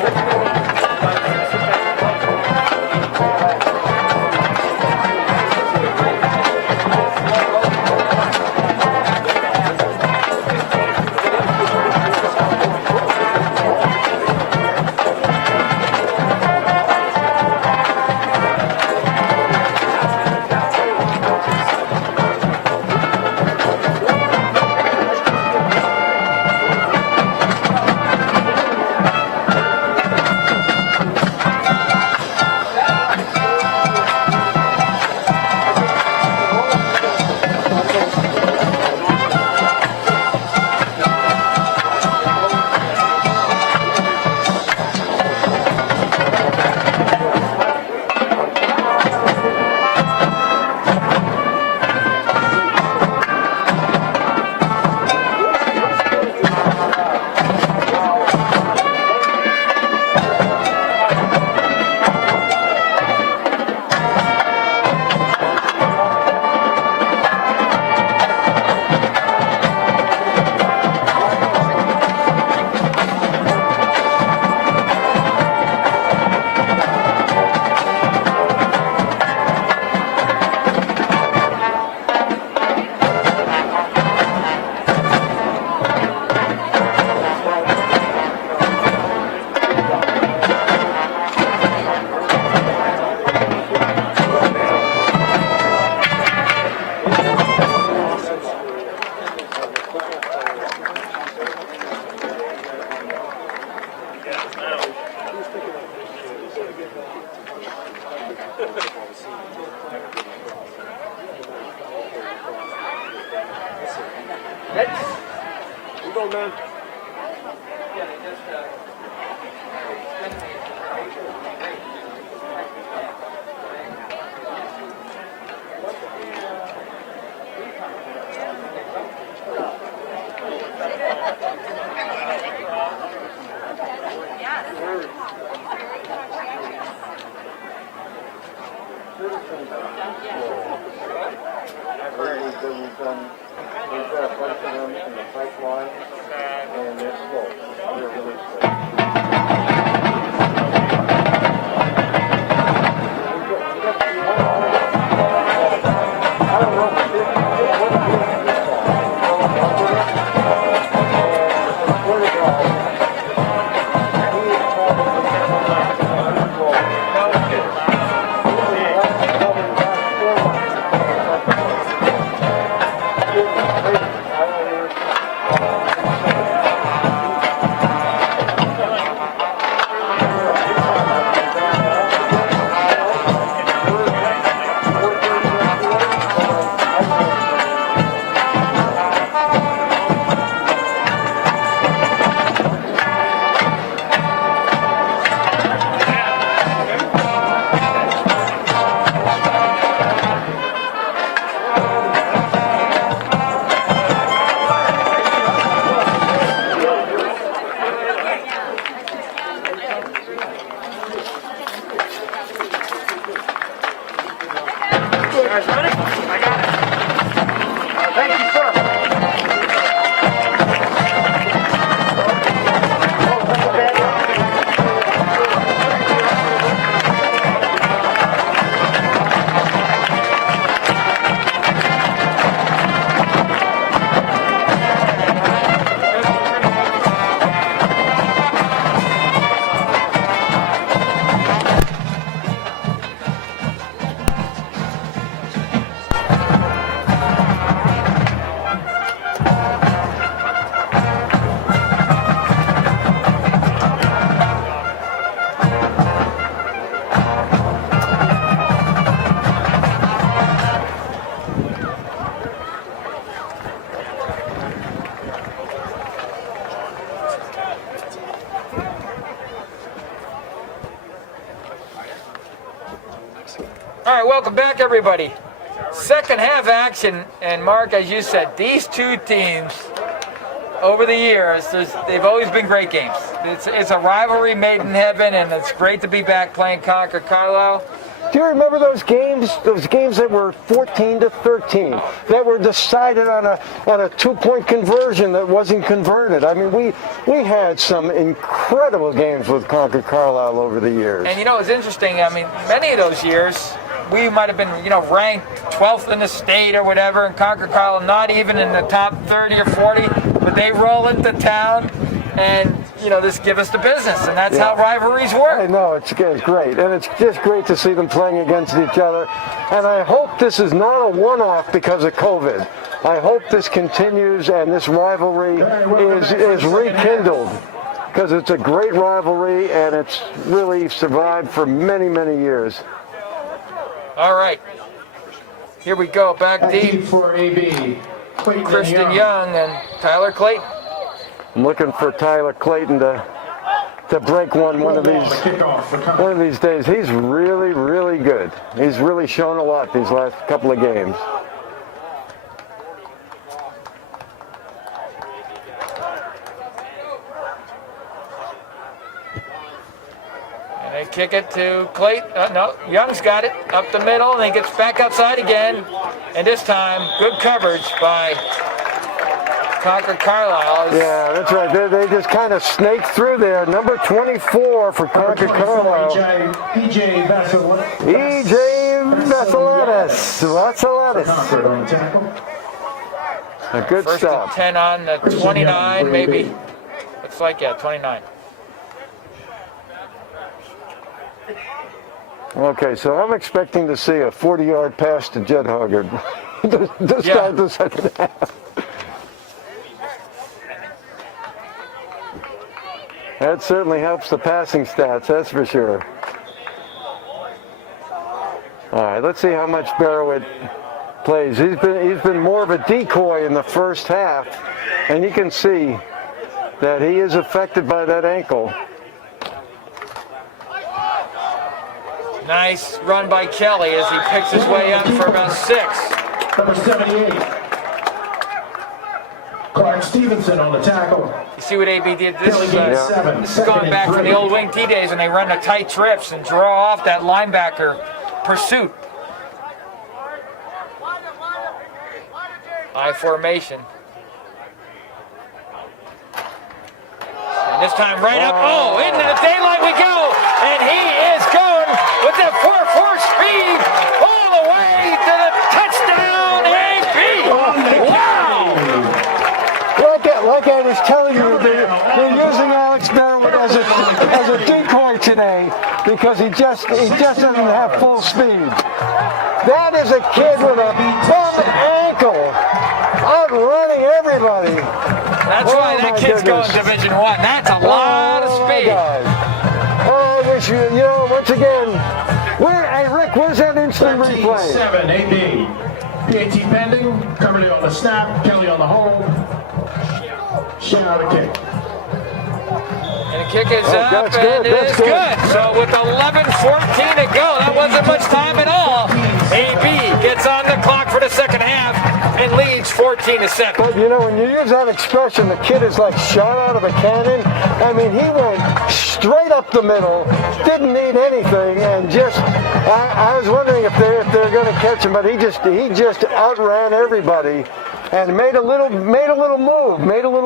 You go, man. Yeah, they just We've got a bunch of them in the pipeline, and they're slow. They're really slow. I don't know what it is. All right, welcome back, everybody. Second half action, and Mark, as you said, these two teams over the years, they've always been great games. It's a rivalry made in heaven, and it's great to be back playing Concord Carlisle. Do you remember those games? Those games that were 14-13, that were decided on a 2-point conversion that wasn't converted. I mean, we had some incredible games with Concord Carlisle over the years. And you know, it's interesting. I mean, many of those years, we might have been, ranked 12th in the state or whatever, and Concord Carlisle not even in the top 30 or 40, but they roll into town and, this give us the business, and that's how rivalries work. I know, it's great, and it's just great to see them playing against each other, and I hope this is not a one-off because of COVID. I hope this continues and this rivalry is rekindled, because it's a great rivalry, and it's really survived for many, many years. All right, here we go, back deep for AB. Kristen Young and Tyler Clayton. I'm looking for Tyler Clayton to break one of these days. He's really, really good. He's really shown a lot these last couple of games. And they kick it to Clayton. No, Young's got it up the middle, and he gets back outside again. And this time, good coverage by Concord Carlisle. Yeah, that's right. They just kind of snaked through there. Number 24 for Concord Carlisle. EJ Vassalatis. A good First stop. and 10 on the 29, maybe. Looks like, 29. Okay, so I'm expecting to see a 40-yard pass to Jed Hoggard to start the second half. That certainly helps the passing stats, that's for sure. All right, let's see how much Barrowit plays. He's been more of a decoy in the first half, and you can see that he is affected by that ankle. Nice run by Kelly as he picks his way up for about 6. Number 78. Clark Stevenson on the tackle. You see what AB did? This is going back to the old wing T days, and they run the tight trips and draw off that linebacker pursuit. I formation. And this time right up. Oh, into the daylight we go. And he is going with that 4.4 speed all the way to the touchdown, AB. Wow. Like I was telling you, they're using Alex Barrowit as a decoy today because he just doesn't have full speed. That is a kid with a bum ankle, outrunning everybody. That's why that kid's going Division I. That's a lot of speed. I wish once again, Rick, where's that instant replay? 7 AB. PAT pending. Coverly on the snap. Kelly on the hold. Shout a kick. And the kick is up, and it is good. So with 11:14 to go, that wasn't much time at all. AB gets on the clock for the second half and leads 14-7. But when you use that expression, the kid is like shot out of a cannon. I mean, he went straight up the middle, didn't need anything, and I was wondering if they're going to catch him, but he just outran everybody. And made a little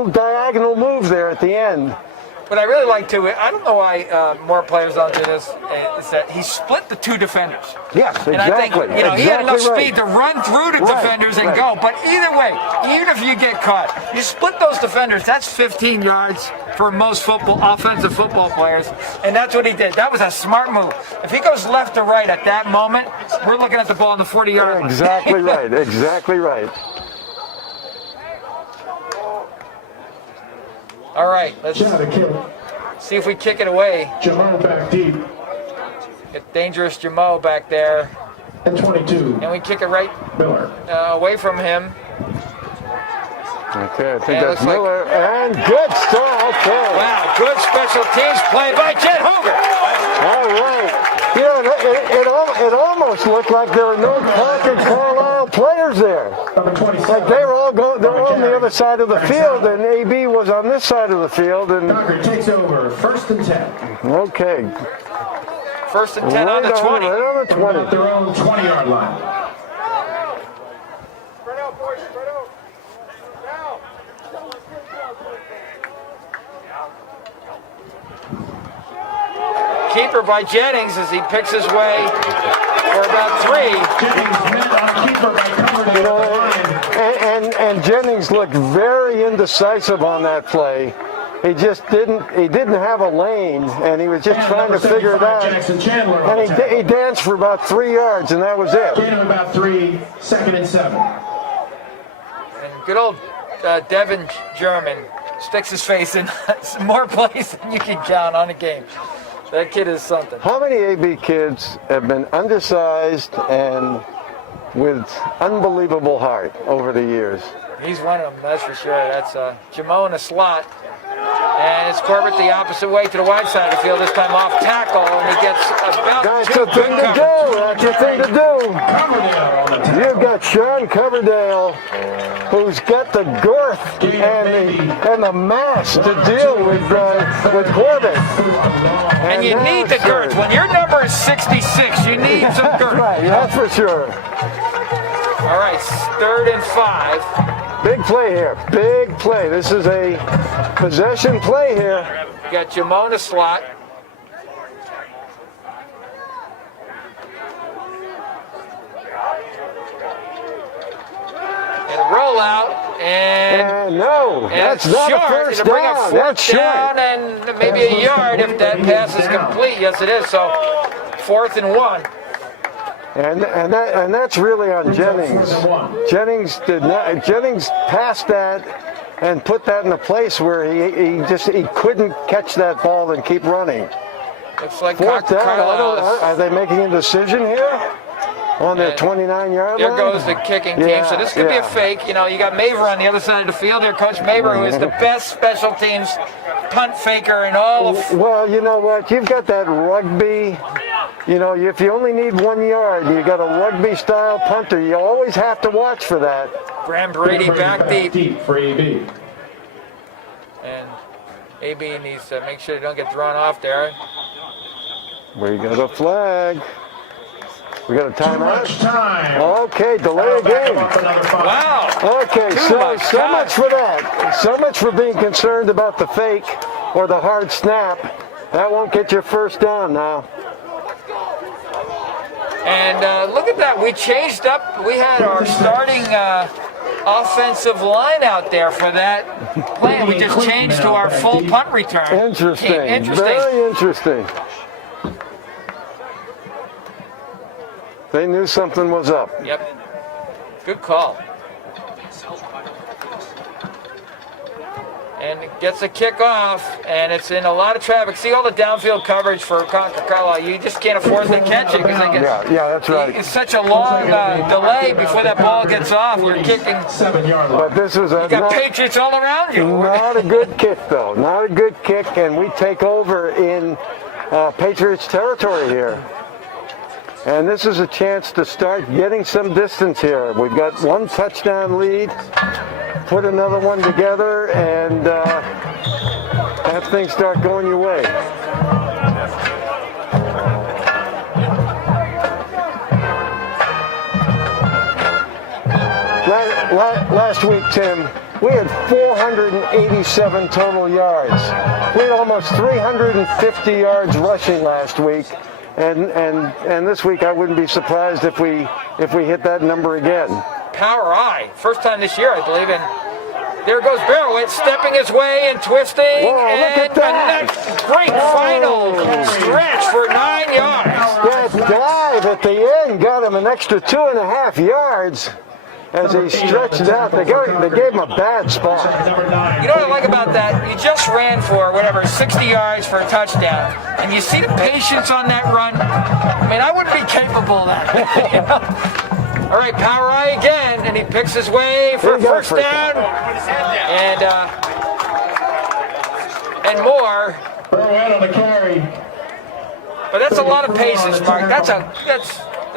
diagonal move there at the end. What I really like too, I don't know why more players don't do this, is that he split the two defenders. Yes, exactly. And I think, he had enough speed to run through the defenders and go. But either way, even if you get caught, you split those defenders, that's 15 yards for most offensive football players. And that's what he did. That was a smart move. If he goes left to right at that moment, we're looking at the ball in the 40-yard line. Exactly right, exactly right. All right, let's see if we kick it away. Jamo back deep. Get dangerous Jamo back there. And 22. And we kick it right Miller. Away from him. Okay, I think that's Miller. And good start. Okay. Wow, good special teams play by Jed Hoggard. All right. It almost looked like there were no Concord Carlisle players there. Number 27. Like they were all going, they were on the other side of the field, and AB was on this side of the field. And Concord takes over, 1st and 10. okay, 1st and 10 on the 20. right on the 20. At their own 20-yard line. Spread out, boys, spread out. Now. Keeper by Jennings as he picks his way for about 3. Jennings met on a keeper by Coverdale on the line. And Jennings looked very indecisive on that play. He just didn't have a lane, and he was just And trying to number figure it 75, out. Jackson Chandler on And the tackle. he danced for about 3 yards, and that was it. Gain of about 3, 2nd and 7. And good old Devin German sticks his face in more plays than you can count on a game. That kid is something. How many AB kids have been undersized and with unbelievable heart over the years? He's one of them, that's for sure. That's Jamo in a slot. And it's Corbett the opposite way to the wide side of the field, this time off tackle, and he gets about That's 2 the thing to good do. covers. That's the thing to do. Coverdale on the tackle. You've got Sean Coverdale, who's got the girth and the mass to deal with Corbett. And you need the girth. When your number is 66, you need some girth. Right, that's for sure. All right, 3rd and 5. Big play here. Big play. This is a possession play here. You got Jamo in the slot. And roll out. And No, that's not a short. first It'll bring a down. 4th That's down short. and maybe a yard if that pass is complete. Yes, it is. So 4th and 1. And that's really on Jennings. Jennings did not. Jennings passed that and put that in a place where he couldn't catch that ball and keep running. Looks like 4th down. Carlisle. Are they making a decision here on their And 29-yard line? There goes the kicking team. Yeah, So this could be a yeah. fake. You know, you got Maver on the other side of the field here. Coach Maver, who is the best special teams punt faker in all of. Well, you know what? You've got that rugby. You know, if you only need 1 yard, you got a rugby-style punter. You always have to watch for that. Graham Brady back deep. for AB. And AB needs to make sure they don't get drawn off there. We got a flag. We got a Too much timeout. time. Okay, delay Back him game. up another 5. Wow. Okay, Too so much time. much for that. So much for being concerned about the fake or the hard snap. That won't get your first down now. And look at that. We changed up. We had our starting offensive line out there for that play. We just changed to our full punt return. Interesting. Interesting. Very interesting. They knew something was up. Yep. Good call. And it gets a kick off, and it's in a lot of traffic. See all the downfield coverage for Concord Carlisle. You just can't afford to catch it because Yeah, that's right. it's such a long delay before that ball gets off. You're kicking. 7-yard line. But this was You got Patriots all around you. not a good kick, though. Not a good kick, and we take over in Patriots territory here. And this is a chance to start getting some distance here. We've got 1 touchdown lead. Put another one together and have things start going your way. Last week, Tim, we had 487 total yards. We had almost 350 yards rushing last week. And this week I wouldn't be surprised if we hit that number again. Power eye. First time this year, I believe. And there goes Barrowitz stepping his way and twisting. Whoa, look at and that. a great final stretch for 9 yards. That dive at the end got him an extra 2.5 yards as he stretched it out. They gave him a bad spot. Number 9. You know what I like about that? You just ran for, 60 yards for a touchdown. And you see the patience on that run. I mean, I wouldn't be capable of that. You know? All right, power eye again, and he picks his way for a first down. And more. Burrow on the carry. But that's a lot of paces, Mark. That's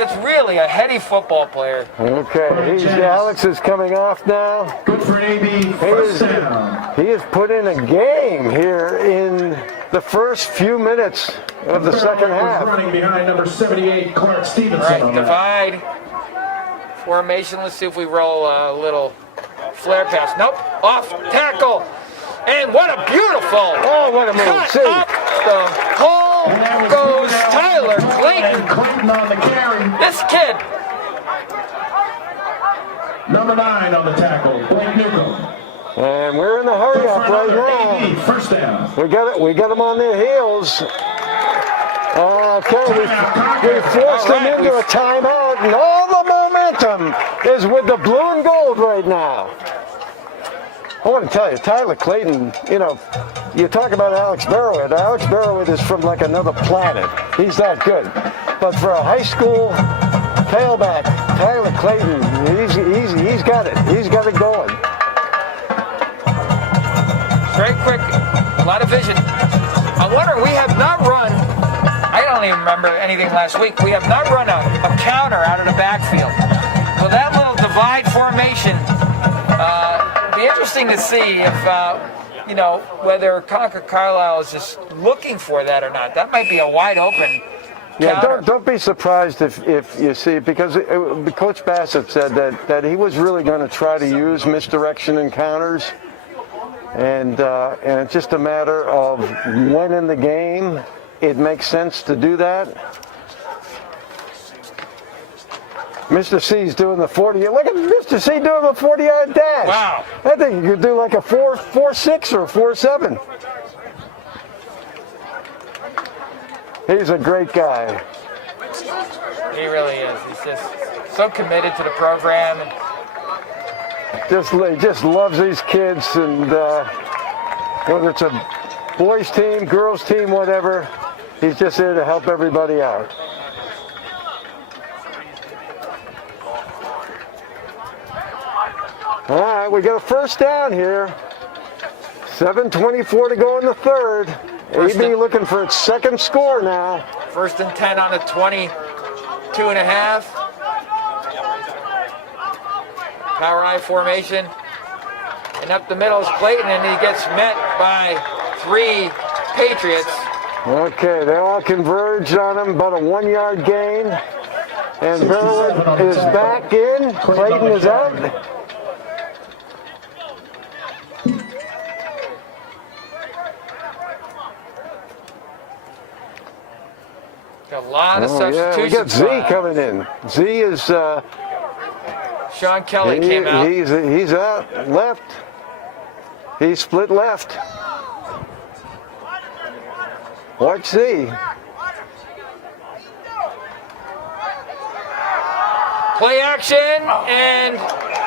that's really a heady football player. Okay, Alex is coming off now. Good for an AB first down. He has put in a game here in the first few minutes of the second half. Running behind number 78, Clark Stevenson. Right, divide formation. Let's see if we roll a little flare pass. Nope, off tackle. And what a beautiful what a move. cut See. up the hole goes Tyler Clayton. Clayton on the carry. This kid, Number 9 on the tackle, Blake Newcomb. And we're in the hurry up right now. AB, first down. We got them on their heels. Okay, we forced them into a timeout, and all the momentum is with the blue and gold right now. I want to tell you, Tyler Clayton, you talk about Alex Barrowhead. Alex Barrowhead is from like another planet. He's that good. But for a high school tailback, Tyler Clayton, he's got it. He's got it going. very quick, a lot of vision. I wonder, we have not run, I don't even remember anything last week, we have not run a counter out of the backfield. So that little divide formation, be interesting to see if, whether Concord Carlisle is just looking for that or not. That might be a wide open yeah, counter. don't be surprised if you see, because Coach Bassett said that he was really going to try to use misdirection encounters, and it's just a matter of when in the game it makes sense to do that. Mr. C's doing the 40. Look at Mr. C doing the 40-yard dash. Wow. I think you could do like a 4.46 or a 4.7. He's a great guy. He really is. He's just so committed to the program. Just loves these kids, and whether it's a boys team, girls team, whatever, he's just there to help everybody out. All right, we got a first down here. 7:24 to go in the third. AB looking for its second score now. 1st and 10 on the 22.5. Power I formation. And up the middle is Clayton, and he gets met by 3 Patriots. Okay, they all converge on him, about a 1-yard gain. And Barrowhead is back in. Clayton is out. Got a lot of Yeah, substitutions. we got Z coming in. Z is Sean Kelly came out. He's out left. He's split left. Watch Z. Play action and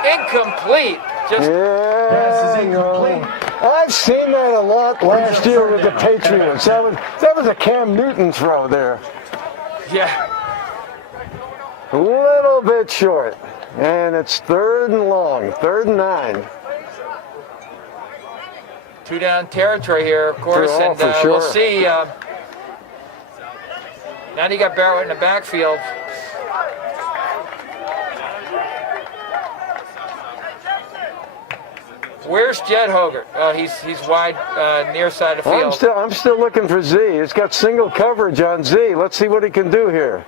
incomplete. Just Yeah, incomplete. I've seen that a lot last year with the Patriots. That was a Cam Newton throw there. yeah. A little bit short. And it's 3rd and long, 3rd and 9. 2 down territory here, of course, Oh, and for sure. we'll see. Now that you got Barrett in the backfield. Where's Jed Hogarth? He's wide near side of the field. I'm still looking for Z. It's got single coverage on Z. Let's see what he can do here.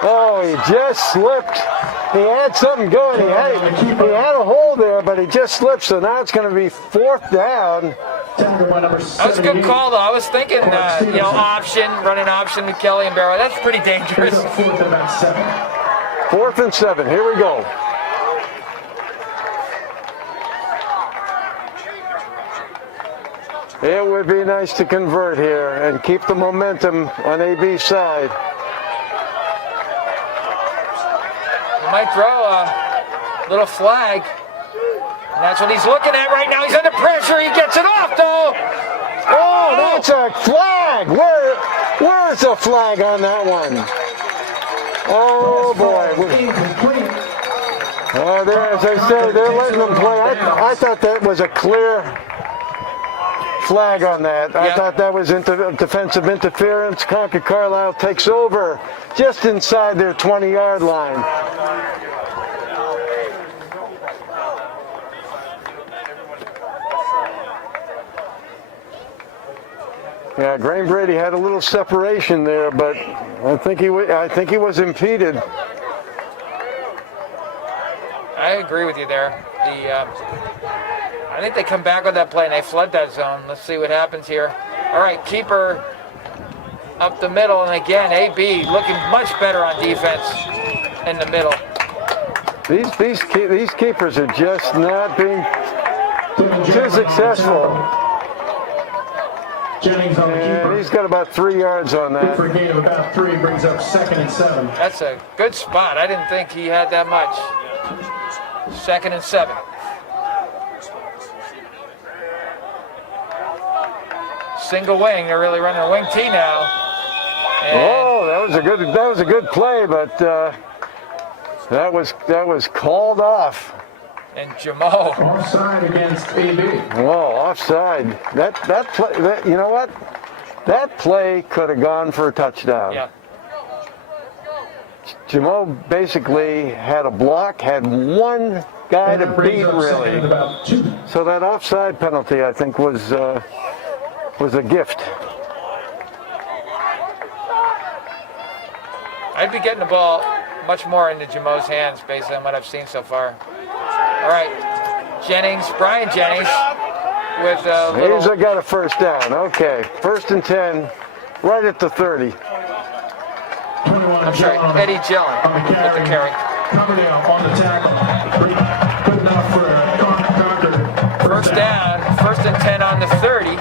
Oh, he just slipped. He had something going. He had a hole there, but he just slipped. So now it's going to be 4th down. That was a good call, though. I was thinking, option, running option with Kelly and Barrow. That's pretty dangerous. 4th and 7. Here we go. It would be nice to convert here and keep the momentum on AB's side. He might throw a little flag. And that's what he's looking at right now. He's under pressure. He gets it off, though. Oh, that's a flag. Where's the flag on that one? Oh, boy. Oh, there, as I said, they're letting them play. I thought that was a clear flag on that. I Yep. thought that was defensive interference. Concord Carlisle takes over just inside their 20-yard line. Yeah, Graham Brady had a little separation there, but I think he was impeded. I agree with you there. I think they come back with that play and they flood that zone. Let's see what happens here. All right, keeper up the middle, and again, AB looking much better on defense in the middle. These keepers are just not being too successful. Jennings on the And keeper. he's got about 3 yards on that. For a gain of about 3, brings up 2nd and 7. That's a good spot. I didn't think he had that much. 2nd and 7. Single wing. They're really running a wing T now. And Oh, that was a good play, but that was called off. and Jamo. Offside against AB. Whoa, offside. You know what? That play could have gone for a touchdown. Yeah. Jamo basically had a block, had one guy And to that brings beat, up 2nd really. and about 2. So that offside penalty, I think, was a gift. I'd be getting the ball much more into Jamo's hands based on what I've seen so far. All right, Brian Jennings with a He's little... got a first down. Okay, 1st and 10, right at the 30. 21 I'm sorry, Gillon Eddie Gillon on the with the carry. Coverdale on the tackle. Good enough for Concord. First down, 1st and 10 on the 30.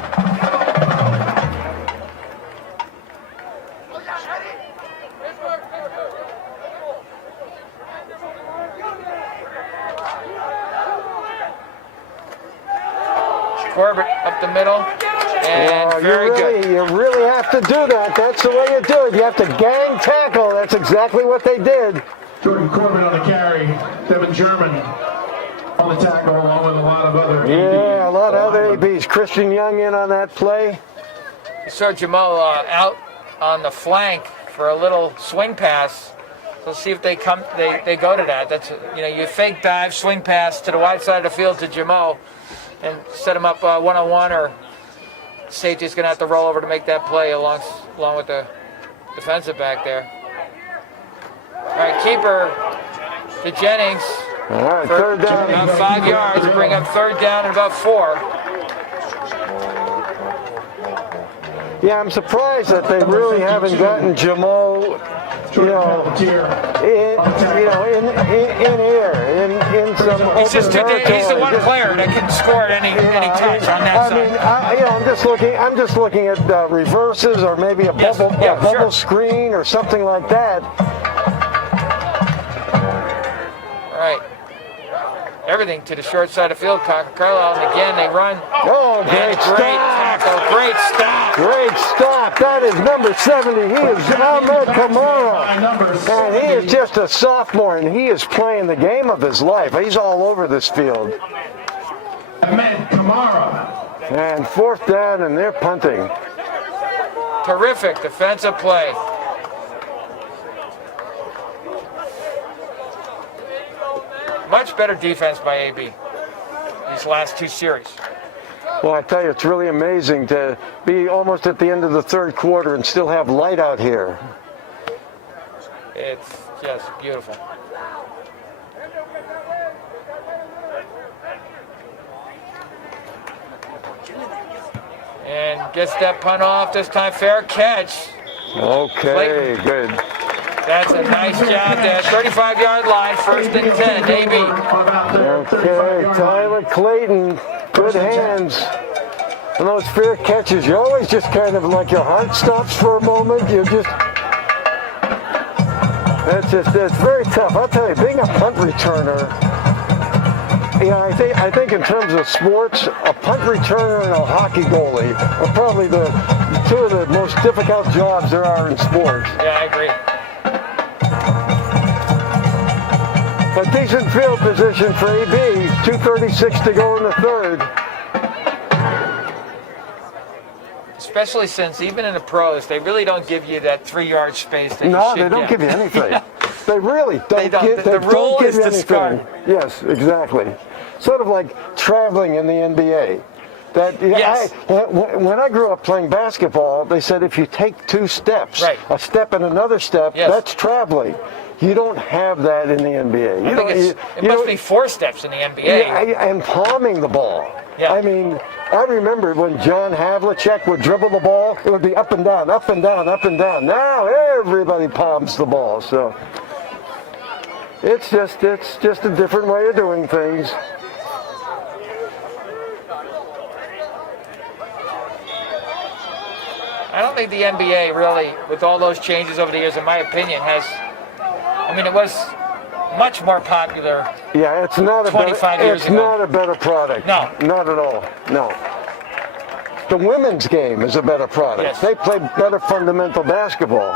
Corbett up the middle, and very good. You really have to do that. That's the way you do it. You have to gang tackle. That's exactly what they did. Jordan Corbin on the carry. Devin German on the tackle, along with a lot of other Yeah, a lot of other ABs. Christian Young in on that play. You saw Jamo out on the flank for a little swing pass. So see if they go to that. That's you fake dive, swing pass to the wide side of the field to Jamo, and set him up one-on-one, or safety's going to have to roll over to make that play along with the defensive back there. All right, keeper to Jennings. All right, For 3rd down. about 5 yards to bring up 3rd down and about 4. Yeah, I'm surprised that they really haven't gotten Jamo, in air, in some He's just open he's the territory. one player that can score at any touch on that side. I'm just looking at reverses, or maybe a bubble, sure. screen or something like that. All right. Everything to the short side of the field, Carlisle, and again they run. Oh, great stop! Tackle, great stop. Great stop. That is number 70. He is Ahmed Kamara. And he is just a sophomore, and he is playing the game of his life. He's all over this field. Ahmed Kamara. And 4th down, and they're punting. Terrific defensive play. Much better defense by AB these last 2 series. Well, I tell you, it's really amazing to be almost at the end of the 3rd quarter and still have light out here. It's just beautiful. And gets that punt off this time. Fair catch. Okay, good. That's a nice job there. 35-yard line, 1st and 10, AB. Okay, Tyler Clayton, good hands. And those fair catches, you always just kind of like your heart stops for a moment. It's very tough. I'll tell you, being a punt returner, I think in terms of sports, a punt returner and a hockey goalie are probably the 2 of the most difficult jobs there are in sports. Yeah, I agree. But decent field position for AB, 2:36 to go in the 3rd. especially since even in the pros, they really don't give you that 3-yard space that you No, should they don't get. give you anything. They really don't. don't. The rule is to score. Yes, exactly. Sort of like traveling in the NBA. That Yes. when I grew up playing basketball, they said if you take 2 steps, Right. a step and another step, Yes. that's traveling. You don't have that in the NBA. I think it must be 4 steps in the NBA. Yeah, and palming the ball. Yeah. I mean, I remember when John Havlicek would dribble the ball, it would be up and down, up and down, up and down. Now everybody palms the ball, so it's just a different way of doing things. I don't think the NBA really, with all those changes over the years, in my opinion, has. I mean, it was much more popular. Yeah, it's not a 25 better, years it's ago. not a better product. No. Not at all. No. The women's game is a better product. Yes. They play better fundamental basketball.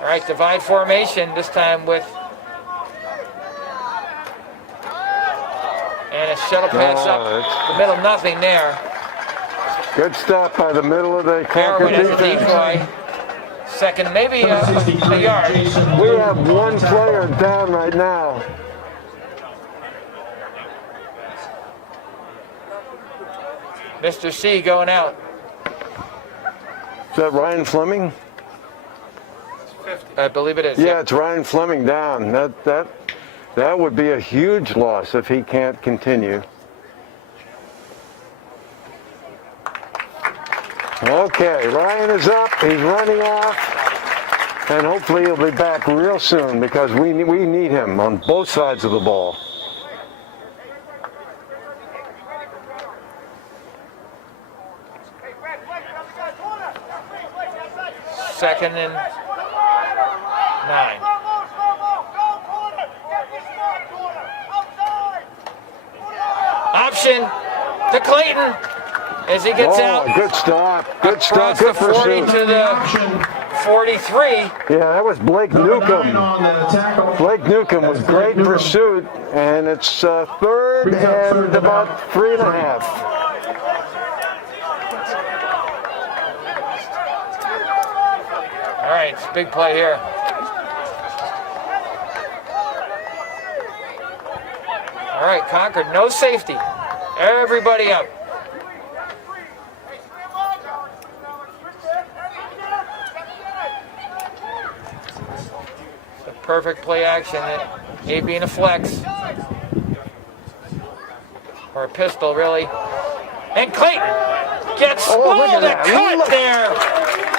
All right, divide formation this time with. And a shuttle pass up the middle, nothing there. Good stop by the middle of the Concord Arrowhead as a defense. decoy. Second, maybe a yard. We have one player down right now. Mr. C going out. Is that Ryan Fleming? I believe it is. Yeah, it's Ryan Fleming down. That would be a huge loss if he can't continue. Okay, Ryan is up. He's running off, and hopefully he'll be back real soon because we need him on both sides of the ball. Second and 9. Option to Clayton as he gets out. Good stop. Good stop. Across Good the 40 pursuit. to the 43. Yeah, that was Blake Newcomb. Blake Newcomb was great pursuit, and it's third and about 3.5. All right, it's a big play here. All right, Concord, no safety. Everybody up. The perfect play action. A being a flex. Or a pistol, really. And Clayton gets look at the that. cut Look. there.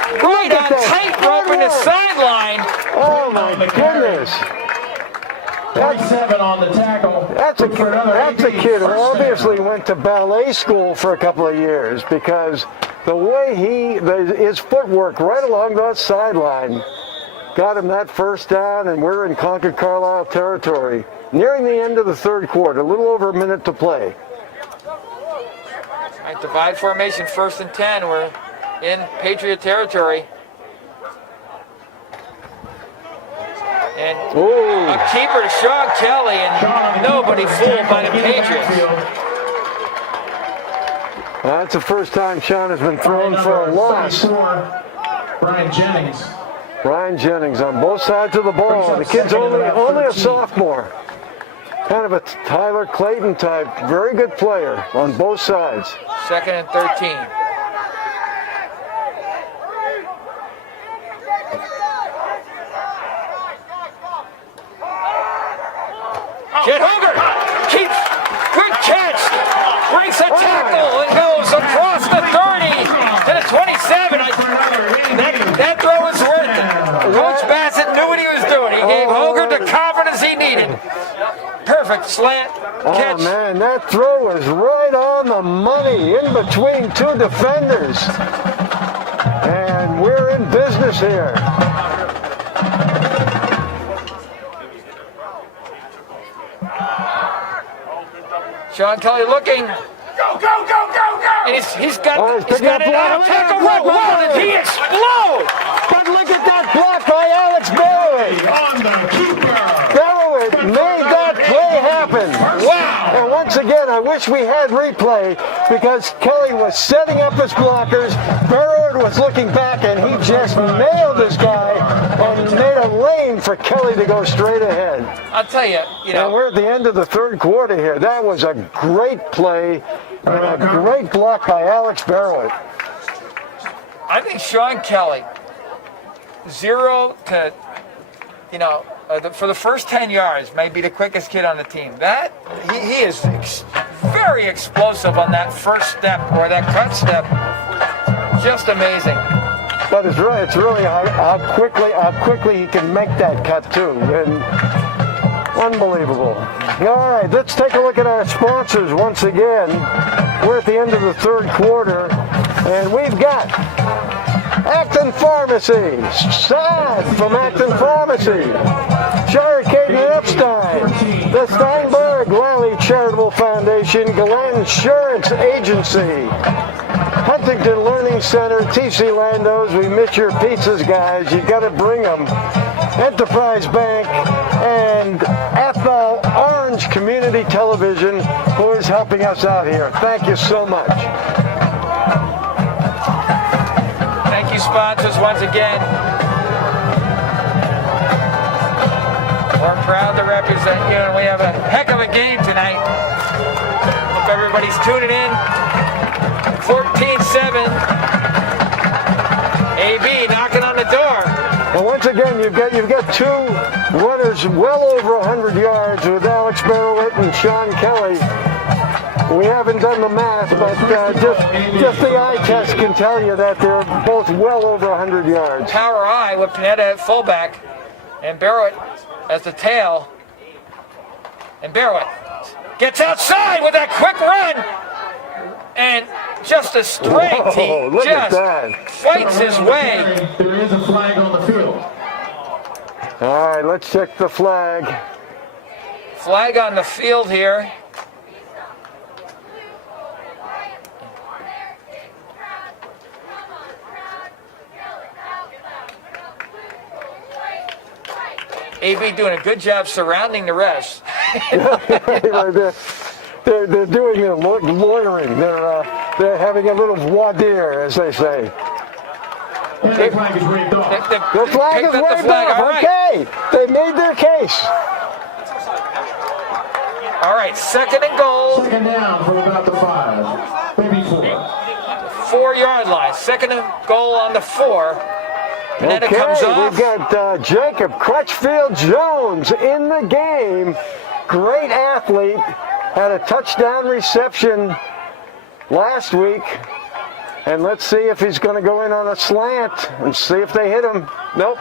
Right Look on at that tightrope in the footwork. sideline. Oh my goodness! 27 on the tackle. That's a kid who obviously went to ballet school for a couple of years because the way his footwork right along that sideline got him that first down, and we're in Concord Carlisle territory, nearing the end of the third quarter, a little over a minute to play. All right, divide formation, 1st and 10. We're in Patriot territory. And a keeper to Sean Kelly, and nobody fooled by the Patriots. That's the first time Sean has been thrown for a loss. Brian Jennings. Ryan Jennings on both sides of the ball. The kid's only a sophomore. Kind of a Tyler Clayton type. Very good player on both sides. 2nd and 13. Jet Hunger keeps, good catch, breaks a tackle and goes across the 30 to the 27. That throw was worth it. Coach Bassett knew what he was doing. He gave Hunger the confidence he needed. Perfect slant catch. Oh man, that throw was right on the money, in between 2 defenders. And we're in business here. Sean Kelly looking. Go, go, go, go, go! And he's got picking up an block. tackle roll, and he explodes. But look at that block by Alex Barrowett. On the keeper. Barrowett made that play happen. Wow. And once again, I wish we had replay because Kelly was setting up his blockers. Barrett was looking back, and he just nailed this guy and made a lane for Kelly to go straight ahead. I'll tell you, And we're at the end of the third quarter here. That was a great play and a great block by Alex Barrett. I think Sean Kelly, 0 to, for the first 10 yards, may be the quickest kid on the team. That he is very explosive on that first step or that cut step. Just amazing. But it's really how quickly he can make that cut too, and unbelievable. All right, let's take a look at our sponsors once again. We're at the end of the third quarter, and we've got Acton Pharmacy, Sad from Acton Pharmacy, Shire Caden Epstein, the Steinberg Lally Charitable Foundation, Glen Insurance Agency, Huntington Learning Center, TC Landos, we miss your pizzas, guys. You got to bring them. Enterprise Bank, and Athol Orange Community Television, who is helping us out here. Thank you so much. Thank you, sponsors, once again. We're proud to represent you, and we have a heck of a game tonight. Hope everybody's tuning in. 14-7. AB knocking on the door. And once again, you've got two runners well over 100 yards with Alex Barrett and Sean Kelly. We haven't done the math, but just the eye test can tell you that they're both well over 100 yards. Power eye with Panetta at fullback and Barrett as the tail. And Barrett gets outside with that quick run. And just a strength. Whoa, look at that. Fights his way. There is a flag on the field. All right, let's check the flag. Flag on the field here. AB doing a good job surrounding the refs. They're doing their lawyering. They're having a little voir dire, as they say. The flag is waved off. The flag is waved off. All right. Okay, they made their case. All right, second and goal. Second down from about the 5, maybe 4. 4-yard line. Second and goal on the 4. And then it comes off. We've got Jacob Crutchfield Jones in the game. Great athlete. Had a touchdown reception last week. And let's see if he's going to go in on a slant and see if they hit him. Nope.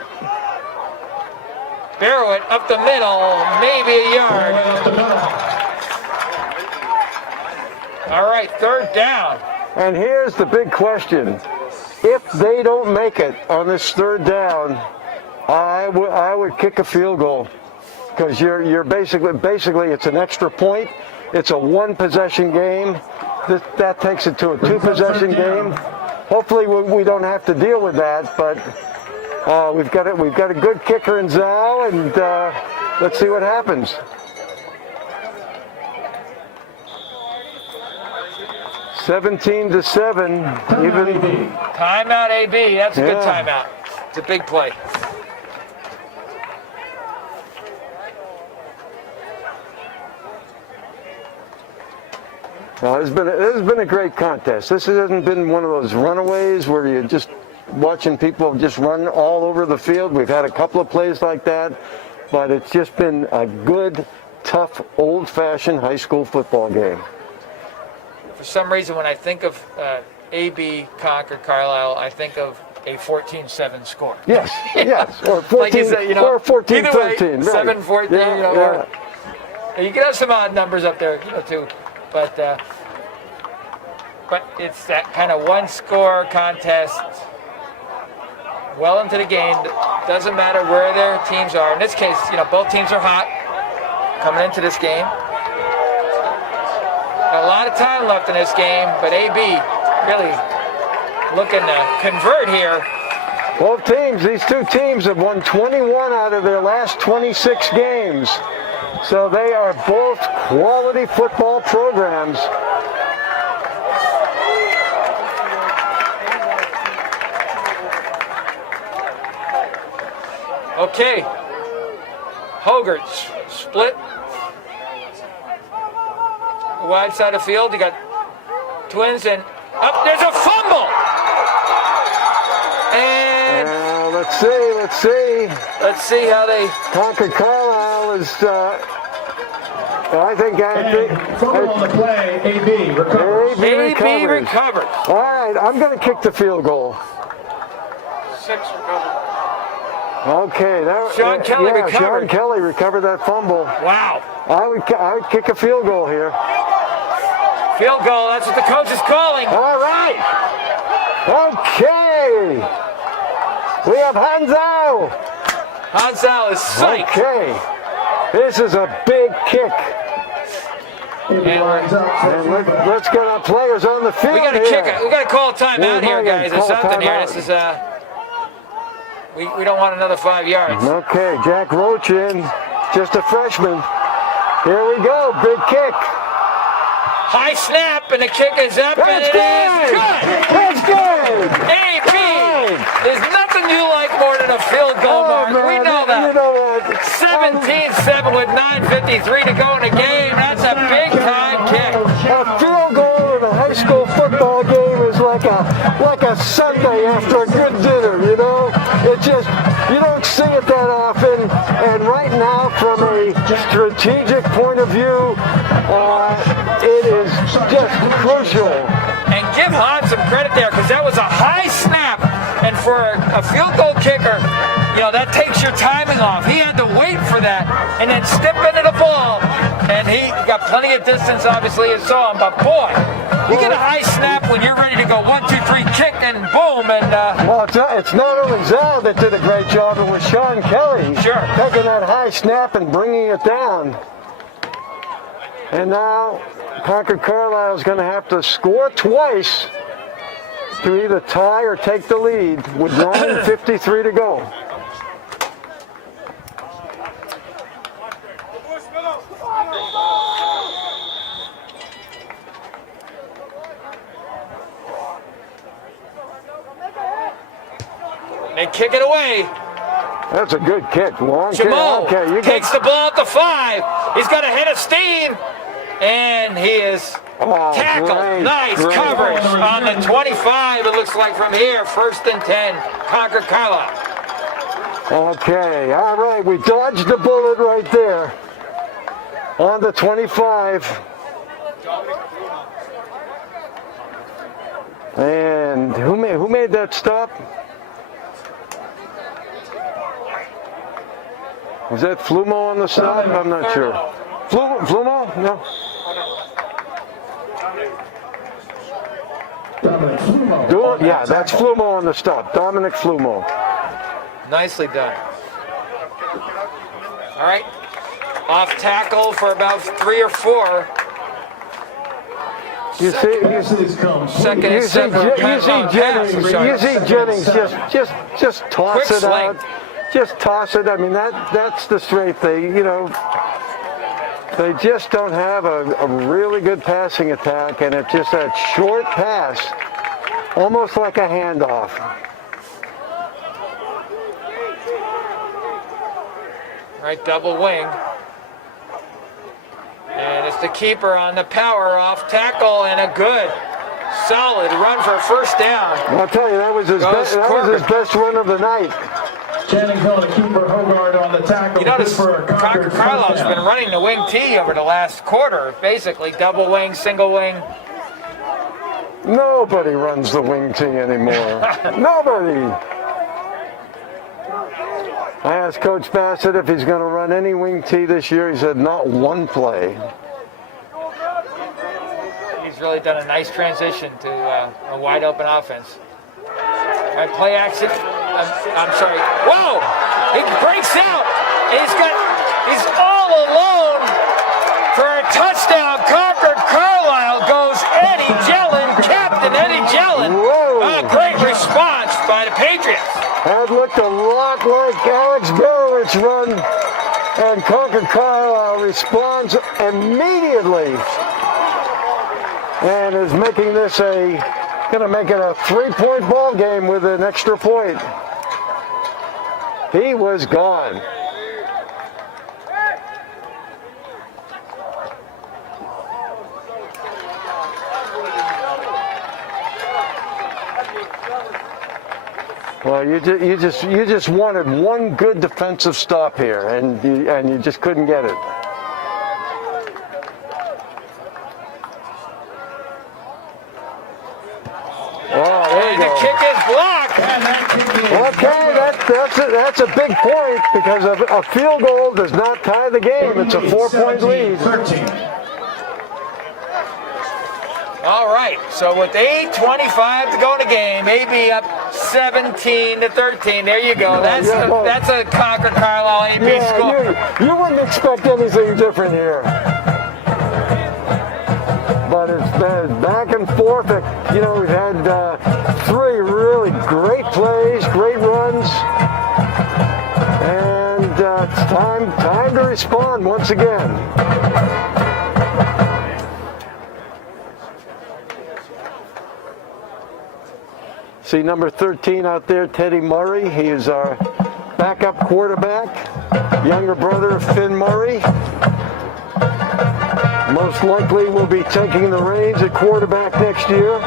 Barrett up the middle, maybe a yard. All right, third down. And here's the big question. If they don't make it on this third down, I would kick a field goal. Because you're basically it's an extra point. It's a one-possession game. That takes it to a two-possession game. Hopefully we don't have to deal with that, but we've got a good kicker in Zhao, and let's see what happens. $17-7. Even Timeout, AB. That's a good timeout. It's a big play. This has been a great contest. This hasn't been one of those runaways where you're just watching people just run all over the field. We've had a couple of plays like that, but it's just been a good, tough, old-fashioned high school football game. For some reason, when I think of AB Concord Carlisle, I think of a 14-7 score. Yes, yes, or 14, like you said, or 14-13. Either way, right. 7-14, or you can have some odd numbers up there, too. But it's that kind of one-score contest. Well into the game, doesn't matter where their teams are. In this case, both teams are hot coming into this game. A lot of time left in this game, but AB really looking to convert here. Both teams, these two teams have won 21 out of their last 26 games. So they are both quality football programs. Okay. Hogarth's split. Wide side of field. You got Twins and up. There's a fumble. And Let's see. let's see how they. Concord Carlisle is. I think. Fumble on the play, AB recovers. AB recovered. All right, I'm going to kick the field goal. 6 recovered. Okay, Sean Kelly recovered. Sean Kelly recovered that fumble. Wow. I would kick a field goal here. Field goal. That's what the coach is calling. All right. Okay. We have Hanzo. Hansel is psyched. Okay. This is a big kick. And Let's get our players on the field. we got to here. kick it. We got to call a timeout Yeah, here, guys. There's call a something here. timeout. This is we don't want another 5 yards. Okay, Jack Roach in, just a freshman. Here we go, big kick. High snap, and the kick is up, and That's it is good. That's good. AP, there's nothing you like more than a field goal, Mark. man, We know You that. know what? 17-7 with 9:53 to go in the game. That's a big-time kick. A field goal in a high school football game is like a Sunday after a good dinner, you know? It just, you don't see it that often, and right now, from a strategic point of view, it is just crucial. And give Hahn some credit there, because that was a high snap, and for a field goal kicker, you know, that takes your timing off. He had to wait for that and then step into the ball, and he got plenty of distance, obviously, you saw him, but boy, you get a high snap when you're ready to go 1, 2, 3, kick, and boom, and Well, it's not only Zal that did a great job, it was Sean Kelly. Sure. Taking that high snap and bringing it down. And now, Concord Carlisle is going to have to score twice to either tie or take the lead with 9:53 to go. they kick it away. That's a good kick. Long kick. Jamal Okay, you takes the ball at the 5. He's got a hit of steam, and he is tackled. great, Nice great. coverage on the 25. It looks like from here, 1st and 10, Concord Carlisle. Okay, all right, we dodged the bullet right there on the 25. And who made that stop? Was that Flumo on the stop? I'm not sure. Flumo? No. Dominic Flumo. Yeah, that's Flumo on the stop. Dominic Flumo. Nicely done. All right. Off tackle for about 3 or 4. You see, Second and 7. you see Jennings just toss Quick it swing. out. Just toss it. I mean, that's the straight thing. You know, they just don't have a really good passing attack, and it's just that short pass, almost like a handoff. All right, double wing. And it's the keeper on the power off tackle, and a good, solid run for a 1st down. I'll tell you, that was his best run of the night. Jennings on the keeper, Hogard on the tackle. You notice Good for a Concord Carlisle's been running the wing T over the last quarter, basically double wing, single wing. Nobody runs the wing T anymore. Nobody. I asked Coach Bassett if he's going to run any wing T this year. He said not one play. He's really done a nice transition to a wide open offense. All right, play action. I'm sorry. Whoa! He breaks out. He's all alone for a touchdown. Concord Carlisle goes Eddie Jellin, Captain Eddie Jellin. Whoa. Great response by the Patriots. That looked a lot like Alex Berowitz's run And Concord Carlisle responds immediately and is making this gonna make it a 3-point ball game with an extra point. He was gone. Well, you just wanted one good defensive stop here, and you just couldn't get it. Oh, there you And the go. kick is blocked. Okay, that's a big point because a field goal does not tie the game. It's a 4-point lead. 13. All right, so with 8:25 to go in the game, AB up 17-13. There you go. That's a Concord Carlisle AB score. You wouldn't expect anything different here. But it's been back and forth. You know, we've had 3 really great plays, great runs, and it's time to respond once again. See number 13 out there, Teddy Murray. He is our backup quarterback, younger brother of Finn Murray. Most likely will be taking the reins at quarterback next year.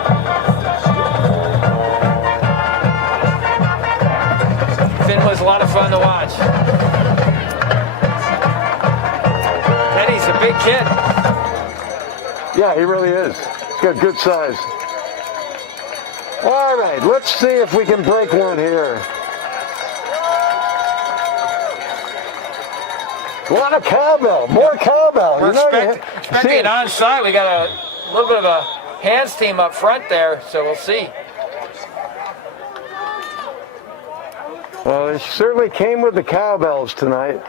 Finn was a lot of fun to watch. Teddy's a big kid. Yeah, he really is. He's got good size. All right, let's see if we can break one here. A lot of cowbell, more cowbell. We're expecting it onside. We got a little bit of a hands team up front there, so we'll see. Well, it certainly came with the cowbells tonight.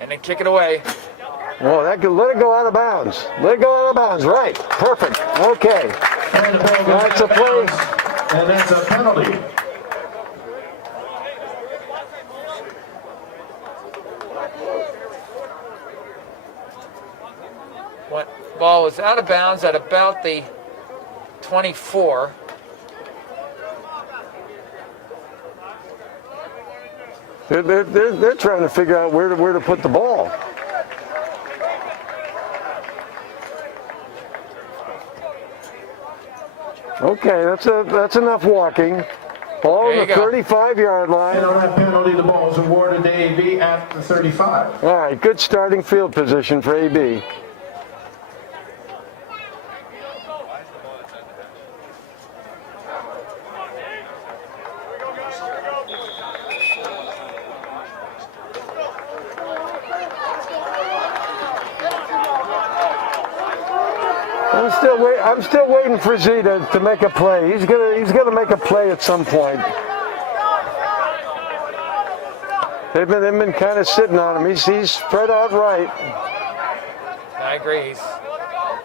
And then kick it away. Well, let it go out of bounds. Let it go out of bounds. Right. Perfect. Okay. And the ball goes That's a out of play. bounds, and that's a penalty. What ball was out of bounds at about the 24. They're trying to figure out where to put the ball. Okay, that's enough walking. Ball on the 35-yard line. And on that penalty, the ball is awarded to AB at the 35. All right, good starting field position for AB. I'm still waiting for Z to make a play. He's gonna make a play at some point. They've been kind of sitting on him. He's spread out right. I agree. All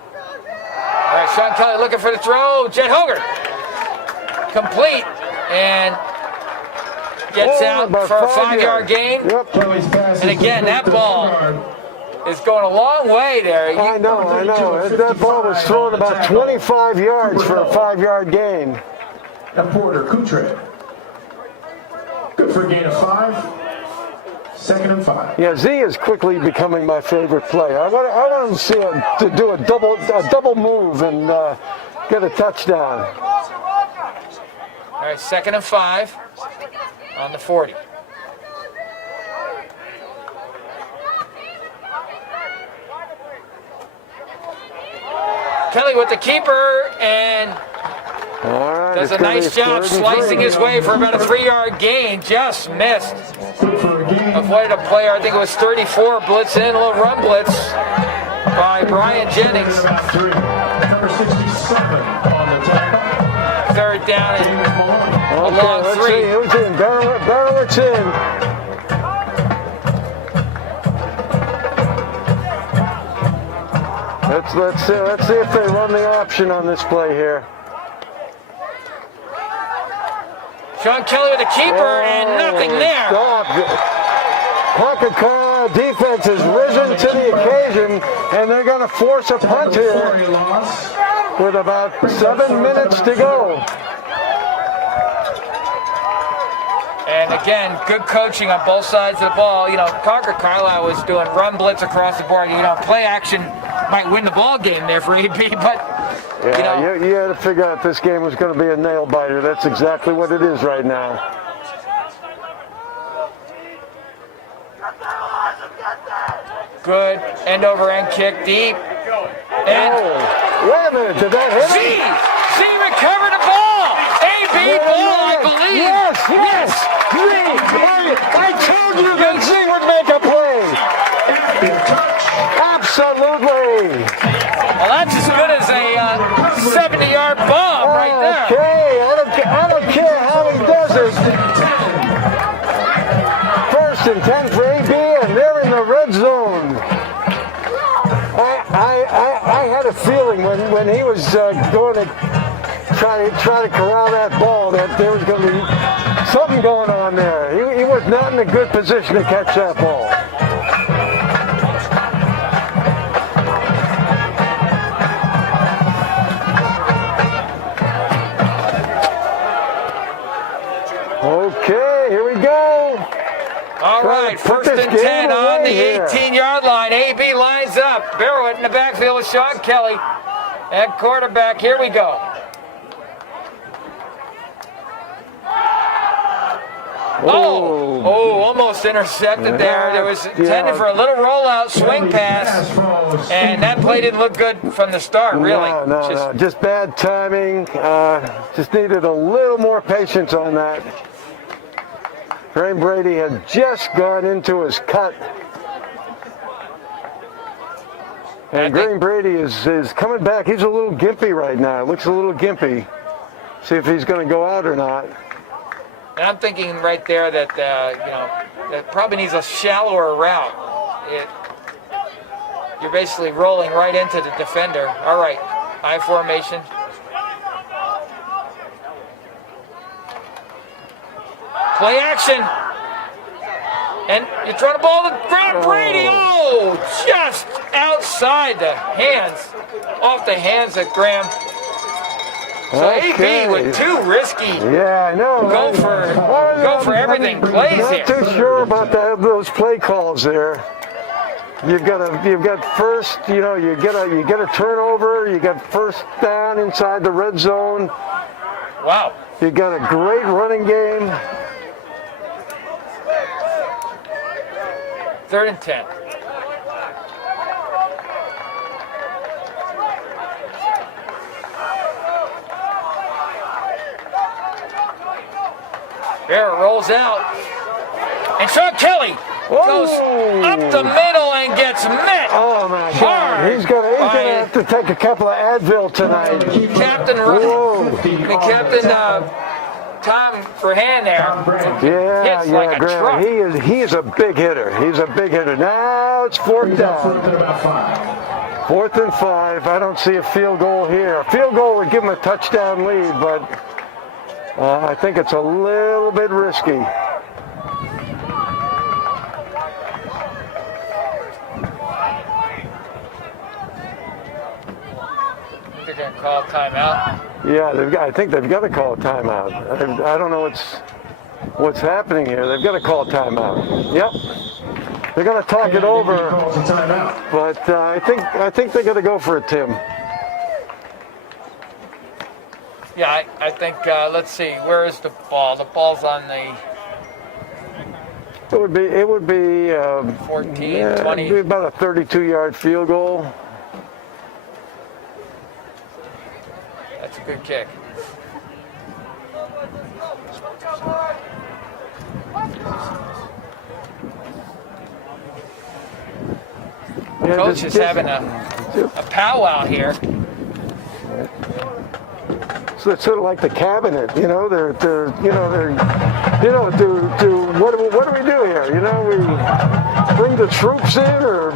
right, Sean Kelly looking for the throw. Jet Hoger. Complete. And gets out for a 5-yard gain. Yep. And again, that ball is going a long way there. I know. That ball was thrown about 25 yards for a 5-yard gain. And Porter Coutre. Good for a gain of 5. 2nd and 5. Yeah, Z is quickly becoming my favorite player. I want to see him to do a double move and get a touchdown. All right, 2nd and 5 on the 40. Kelly with the keeper and does a nice job slicing his way for about a 3-yard gain. Just missed. Avoided a player, I think it was 34, blitz in, a little run blitz by Brian Jennings. Number 67 on the tackle. 3rd down and a Okay, long let's 3. see who's in. Barrett's in. Let's see if they run the option on this play here. Sean Kelly with the keeper and nothing there. Stop. CONCORD defense has risen to the occasion, and they're going to force a punt here with about 7 minutes to go. And again, good coaching on both sides of the ball. You know, Concord Carlisle was doing run blitz across the board. You know, play action might win the ball game there for AB, but Yeah, you know, you had to figure out this game was going to be a nail biter. That's exactly what it is right now. good end over end kick deep. And wait a minute, did that hit him? Z recovered the ball. AB ball, I believe. Yes. I told you that Z would make a play. Absolutely. Well, that's as good as a 70-yard bomb right there. Okay, I don't care how he does it. First and 10 for AB, and they're in the red zone. I had a feeling when he was going to try to corral that ball that there was going to be something going on there. He was not in a good position to catch that ball. Okay, here we go. All right, first and 10 on the 18-yard line. AB lines up. Barrowett in the backfield with Sean Kelly at quarterback. Here we go. Oh, almost intercepted there. There was intended for a little rollout swing pass, and that play didn't look good from the start, really. No, just bad timing. Just needed a little more patience on that. Graham Brady had just gone into his cut. And Graham Brady is coming back. He's a little gimpy right now. Looks a little gimpy. See if he's going to go out or not. And I'm thinking right there that, you know, that probably needs a shallower route. You're basically rolling right into the defender. All right, I formation. Play action. And you throw the ball to Brady. Oh, just outside the hands, off the hands of Graham. So AB with too risky. Yeah, I know. Go for everything. Plays not here. Too sure about those play calls there. You've got first. You know, you get a turnover. You got first down inside the red zone. Wow. You got a great running game. 3rd and 10. Barrett rolls out. And Sean Kelly goes up the middle and gets met. Oh my God! He's gonna have to take a couple of Advil tonight. Captain Tom Verhan there. Hits like a truck. He is a big hitter. He's a big hitter. Now it's 4th down. 4th and 5. I don't see a field goal here. A field goal would give him a touchdown lead, but I think it's a little bit risky. They're going to call a timeout. Yeah, I think they've got to call a timeout. I don't know what's happening here. They've got to call a timeout. Yep. They're going to talk it over. But I think they're going to go for it, Tim. Yeah, I think, let's see, where is the ball? The ball's on the... It would be 14, 20. It'd be about a 32-yard field goal. That's a good kick. The coach is having a powwow here. So it's sort of like the cabinet, you know. What do we do here? You know, we bring the troops in, or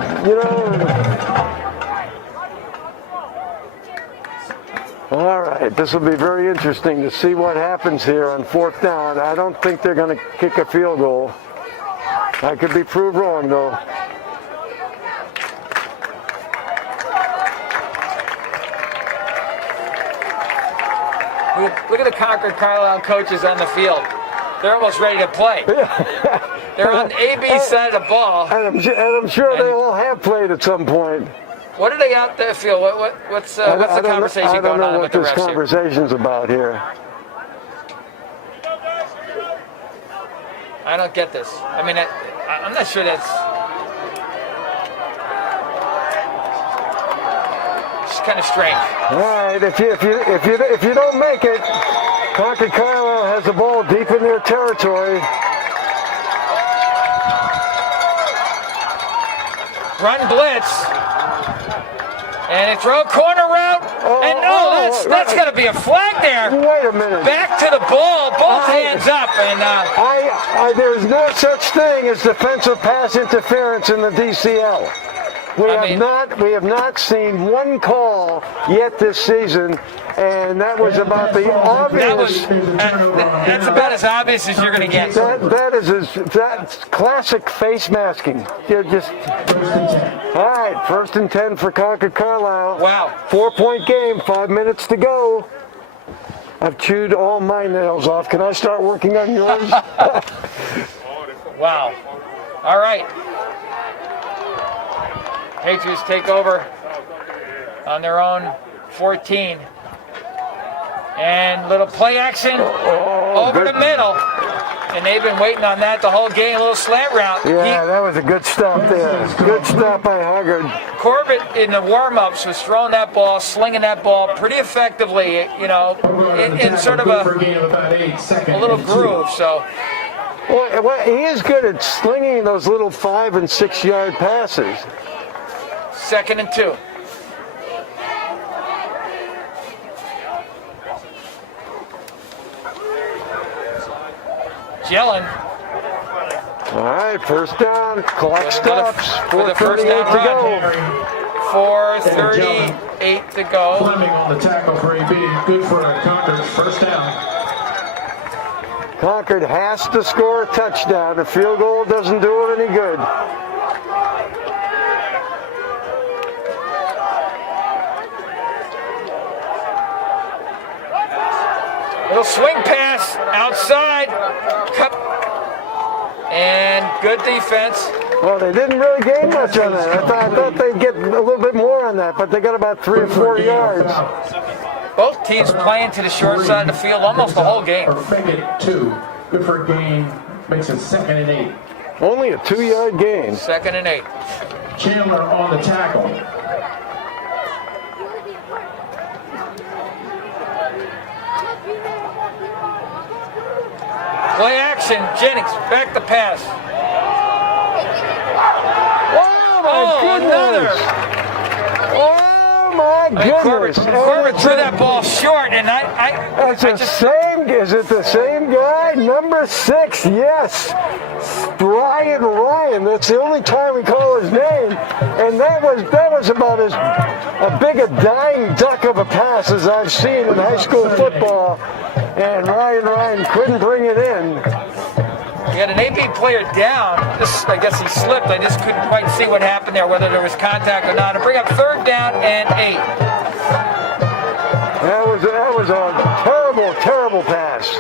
All right, this will be very interesting to see what happens here on 4th down. I don't think they're going to kick a field goal. I could be proved wrong, though. Look at the Concord Carlisle coaches on the field. They're almost ready to play. They're on the AB side of the ball. And I'm sure they all have played at some point. What are they out there feel? What's the conversation going on with the refs here? I don't know what this conversation's about here. I don't get this. I mean, I'm not sure that's... It's kind of strange. All right, if you don't make it, Concord Carlisle has the ball deep in their territory. Run blitz. And they throw corner route. That's got to be a flag there. Wait a minute. Back to the ball, both hands up. And there's no such thing as defensive pass interference in the DCL. We have not seen one call yet this season, and that was about the obvious. That's about as obvious as you're going to get. That's classic face masking. You're just. All right, 1st and 10 for Concord Carlisle. Wow. 4-point game, 5 minutes to go. I've chewed all my nails off. Can I start working on yours? Wow. All right. Patriots take over on their own 14. And little play action over the middle. And they've been waiting on that the whole game, a little slant route. Yeah, that was a good stop there. Good stop by Huggard. Corbett in the warm-ups was throwing that ball, slinging that ball pretty effectively, you know, in sort of a little groove. So. Well, he is good at slinging those little 5- and 6-yard passes. 2nd and 2. Jellin. All right, 1st down. Clock stops. For the first down to go. 4:38 to go. Fleming on the tackle for AB. Good for Concord's 1st down. Concord has to score a touchdown. A field goal doesn't do it any good. Little swing pass outside. And good defense. Well, they didn't really gain much on that. I thought they'd get a little bit more on that, but they got about 3 or 4 yards. Both teams playing to the short side of the field almost the whole game. Or make it 2. Good for a gain. Makes it 2nd and 8. Only a 2-yard gain. 2nd and 8. Chandler on the tackle. Play action. Jennings back to pass. Oh, my goodness. Oh, my goodness. Corbett threw that ball short, and is it the same guy? Number 6, yes. Ryan. That's the only time we call his name. And that was about as big a dying duck of a pass as I've seen in high school football. And Ryan couldn't bring it in. He had an AB player down. I guess he slipped. I just couldn't quite see what happened there, whether there was contact or not. To bring up 3rd down and 8. That was a terrible pass.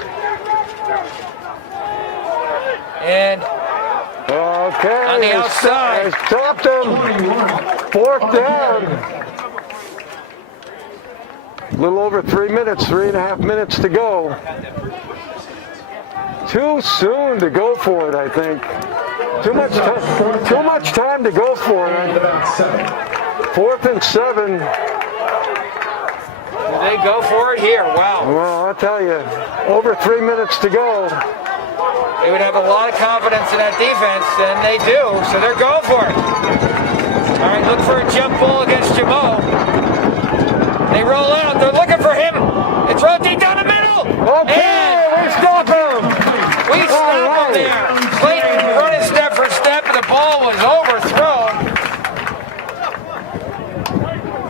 And on the outside, they stopped him. 4th down. A little over 3 minutes, 3.5 minutes to go. Too soon to go for it, I think. Too much time to go for it. 4th and 7. Do they go for it here? Wow. Well, I'll tell you, over 3 minutes to go. They would have a lot of confidence in that defense, and they do, so they're going for it. All right, look for a jump ball against Jamo. They roll out. They're looking for him. They throw it deep down the middle. Okay, we stop him. We stop him there. Clayton running step for step, and the ball was overthrown.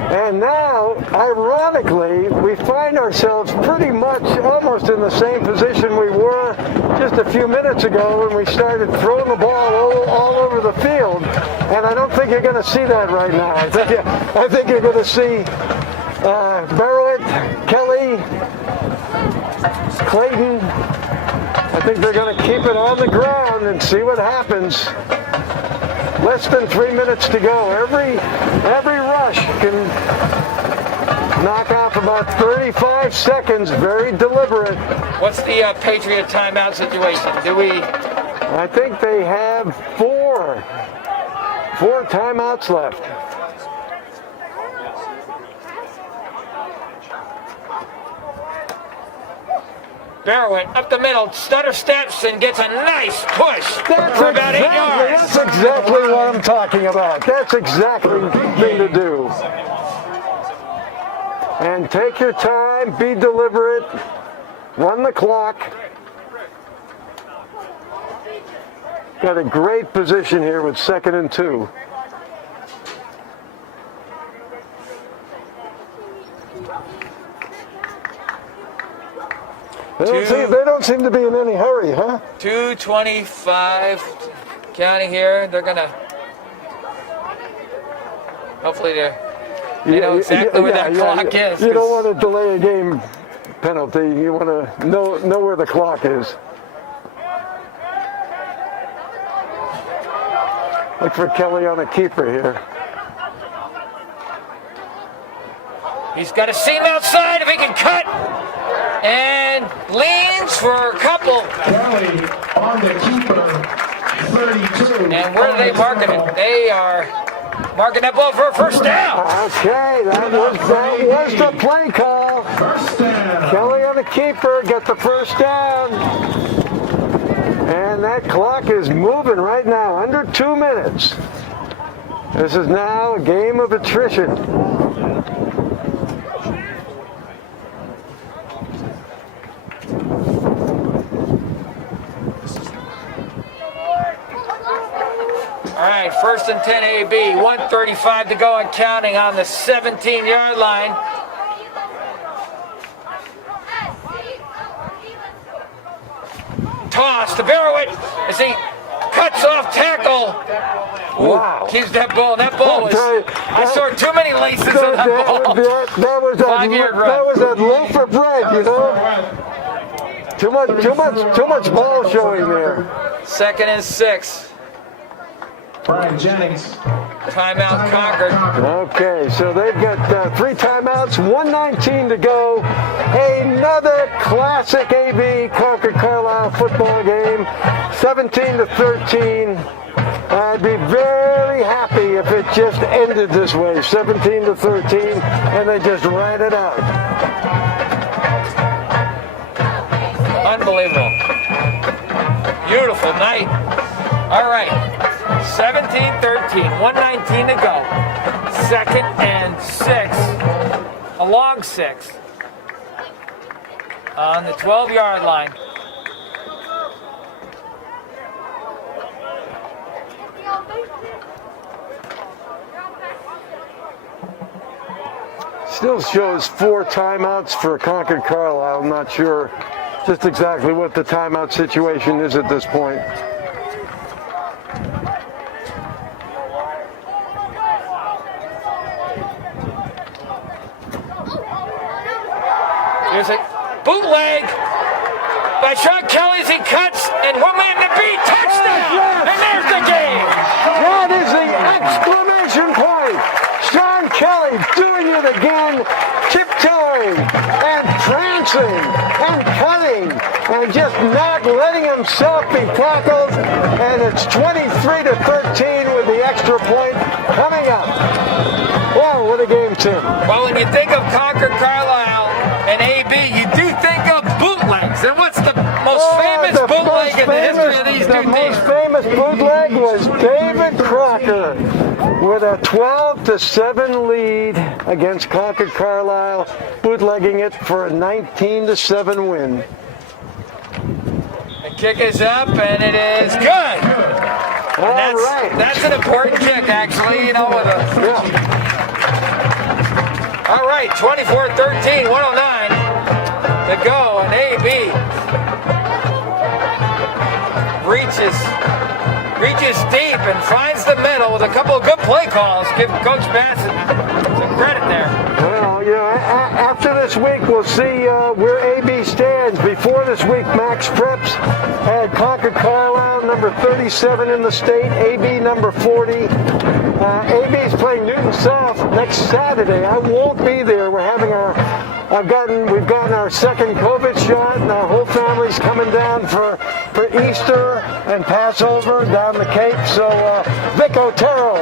And now, ironically, we find ourselves pretty much almost in the same position we were just a few minutes ago when we started throwing the ball all over the field. And I don't think you're going to see that right now. I think you're going to see Barrett, Kelly, Clayton. I think they're going to keep it on the ground and see what happens. Less than 3 minutes to go. Every rush can knock off about 35 seconds. Very deliberate. What's the Patriot timeout situation? I think they have four timeouts left. Barrowit up the middle, stutter steps and gets a nice push for about 8 yards. That's exactly what I'm talking about. That's exactly the thing to do. And take your time, be deliberate, run the clock. Got a great position here with 2nd and 2. They don't seem to be in any hurry, huh? 2:25 counting here. They're gonna. Hopefully they know exactly where that clock is. You don't want to delay a game penalty. You want to know where the clock is. Look for Kelly on a keeper here. He's got a seam outside if he can cut. And leans for a couple. Lally on the keeper, 32. And where are they marking it? They are marking that ball for a first down. Okay, that was the play call. First down. Kelly on the keeper, get the first down. And that clock is moving right now, under 2 minutes. This is now a game of attrition. All right, 1st and 10 AB, 1:35 to go and counting on the 17-yard line. Toss to Barrowit as he cuts off tackle. Ooh, Wow. keeps that ball. That ball was, I saw too many laces on that ball. That was 5-yard run. that loaf of bread, you know? Too much ball showing there. 2nd and 6. Brian Jennings. Timeout Concord. Okay, so they've got 3 timeouts, 1:19 to go. Another classic AB Concord Carlisle football game, 17-13. I'd be very happy if it just ended this way, 17-13, and they just ran it out. Unbelievable. Beautiful night. All right. 17-13, 1:19 to go. 2nd and 6. A long 6. On the 12-yard line. Still shows 4 timeouts for Concord Carlisle. I'm not sure just exactly what the timeout situation is at this point. Here's a bootleg by Sean Kelly as he cuts, and one man to beat, touchdown! And there's the game! That is the exclamation point! Sean Kelly doing it again, tiptoeing and prancing and cutting and just not letting himself be tackled. And it's 23-13 with the extra point coming up. Wow, what a game, Tim. Well, when you think of Concord Carlisle and AB, you do think of bootlegs. And what's the most famous bootleg in the history of these two teams? The most teams? famous bootleg was David Crocker with a 12-7 lead against Concord Carlisle, bootlegging it for a 19-7 win. The kick is up, and it is good. And that's an important kick, actually, you know, with a... Yeah. All right, 24-13, 109. reaches deep and finds the middle with a couple of good play calls. Give Coach Bassett some credit there. Well, you know, after this week, we'll see where AB stands. Before this week, Max Prepps had Concord Carlisle, number 37 in the state, AB number 40. AB's playing Newton South next Saturday. I won't be there. We're having we've gotten our second COVID shot, and our whole family's coming down for Easter and Passover down the Cape. So Vic Otero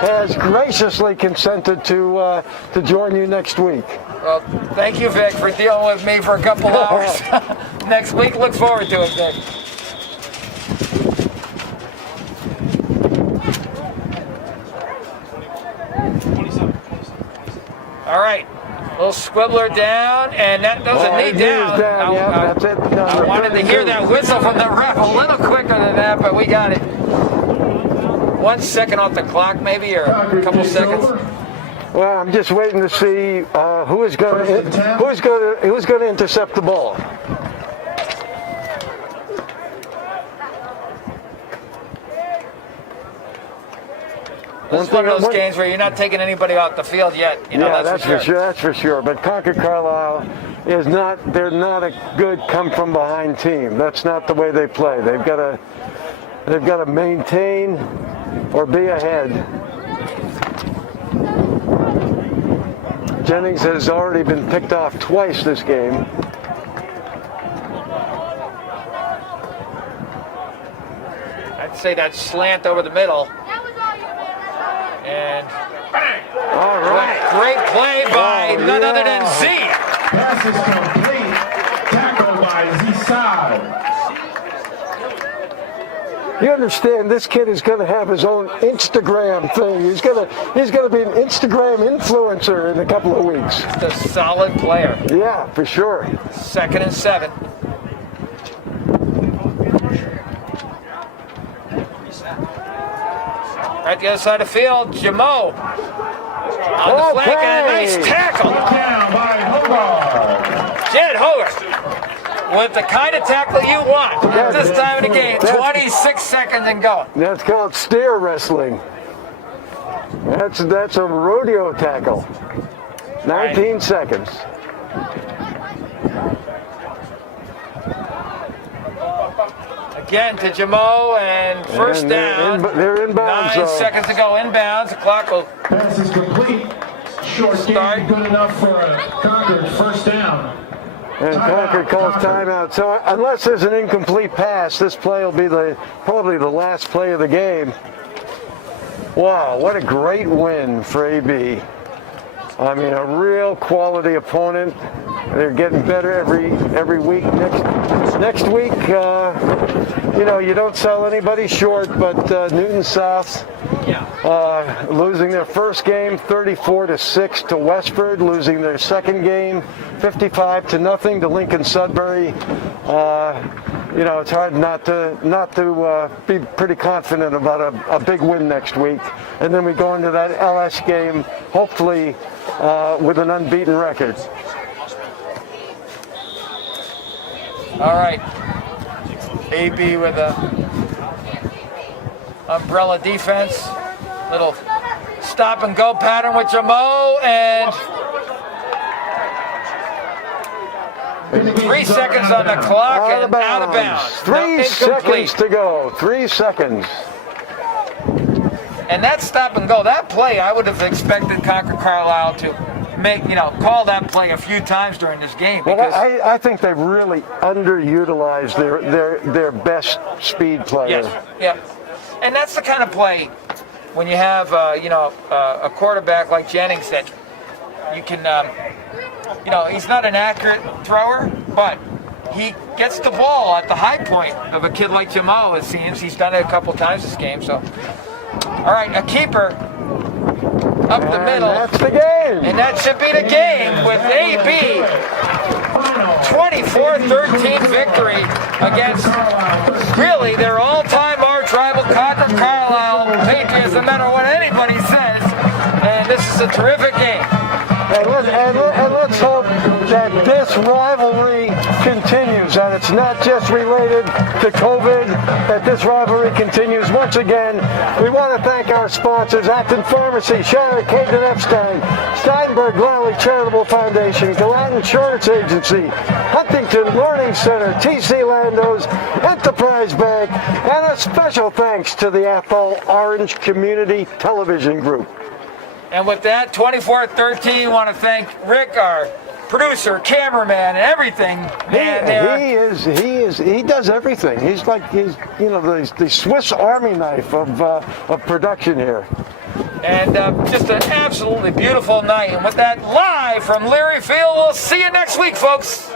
has graciously consented to join you next week. Well, thank you, Vic, for dealing with me for a couple hours next week. Look forward to it, Vic. All right, little squibbler down, and that does a knee down. That's it. I wanted to hear that whistle from the ref a little quicker than that, but we got it. 1 second off the clock, maybe, or a couple seconds. Well, I'm just waiting to see who's going to intercept the ball. This is one of those games where you're not taking anybody off the field yet. You know, yeah, that's for sure. That's for sure. But Concord Carlisle is not. They're not a good come from behind team. That's not the way they play. They've got to maintain or be ahead. Jennings has already been picked off twice this game. I'd say that slant over the middle. And all right, great play by none other than Z. Pass is complete. Tackle by Z-Side. You understand, this kid is going to have his own Instagram thing. He's going to be an Instagram influencer in a couple of weeks. Just a solid player. Yeah, for sure. 2nd and 7. Right the other side of the field, Jamo on the flank, and a nice tackle. Down by Hogarth. Janet Hogarth with the kind of tackle you want at this time of the game. 26 seconds and going. That's called steer wrestling. That's a rodeo tackle. 19 seconds. Again to Jamo, and first down. They're inbounds. 9 seconds to go inbounds. The clock will Pass is complete. Short start. game, good enough for a Concord first down. And Concord calls timeout. So unless there's an incomplete pass, this play will be probably the last play of the game. Wow, what a great win for AB. I mean, a real quality opponent. They're getting better every week. Next week, you know, you don't sell anybody short, but Newton South losing their first game 34-6 to Westford, losing their second game 55-0 to Lincoln Sudbury. You know, it's hard not to be pretty confident about a big win next week. And then we go into that LS game, hopefully with an unbeaten record. All right. AB with a umbrella defense. Little stop and go pattern with Jamo, and 3 seconds on the clock and out of bounds. 3 seconds to go. 3 seconds. And that stop and go, that play, I would have expected Concord Carlisle to call that play a few times during this game. Well, I think they've really underutilized their best speed player. Yes, yeah. And that's the kind of play when you have a quarterback like Jennings that you can he's not an accurate thrower, but he gets the ball at the high point of a kid like Jamo, it seems. He's done it a couple times this game. So, all right, a keeper up the middle. That's the game. And that should be the game with AB 24-13 victory against really their all-time arch rival Concord Carlisle Patriots, no matter what anybody says. And this is a terrific game. And let's hope that this rivalry continues, and it's not just related to COVID that this rivalry continues. Once again, we want to thank our sponsors, Acton Pharmacy, Sharon Caden Epstein, Steinberg Lally Charitable Foundation, Gallatin Insurance Agency, Huntington Learning Center, TC Landos, Enterprise Bank, and a special thanks to the Athol Orange Community Television Group. And with that, 2413, want to thank Rick, our producer, cameraman, and everything. He does everything. He's the Swiss Army knife of production here. And just an absolutely beautiful night. And with that, live from Leary Field, we'll see you next week, folks.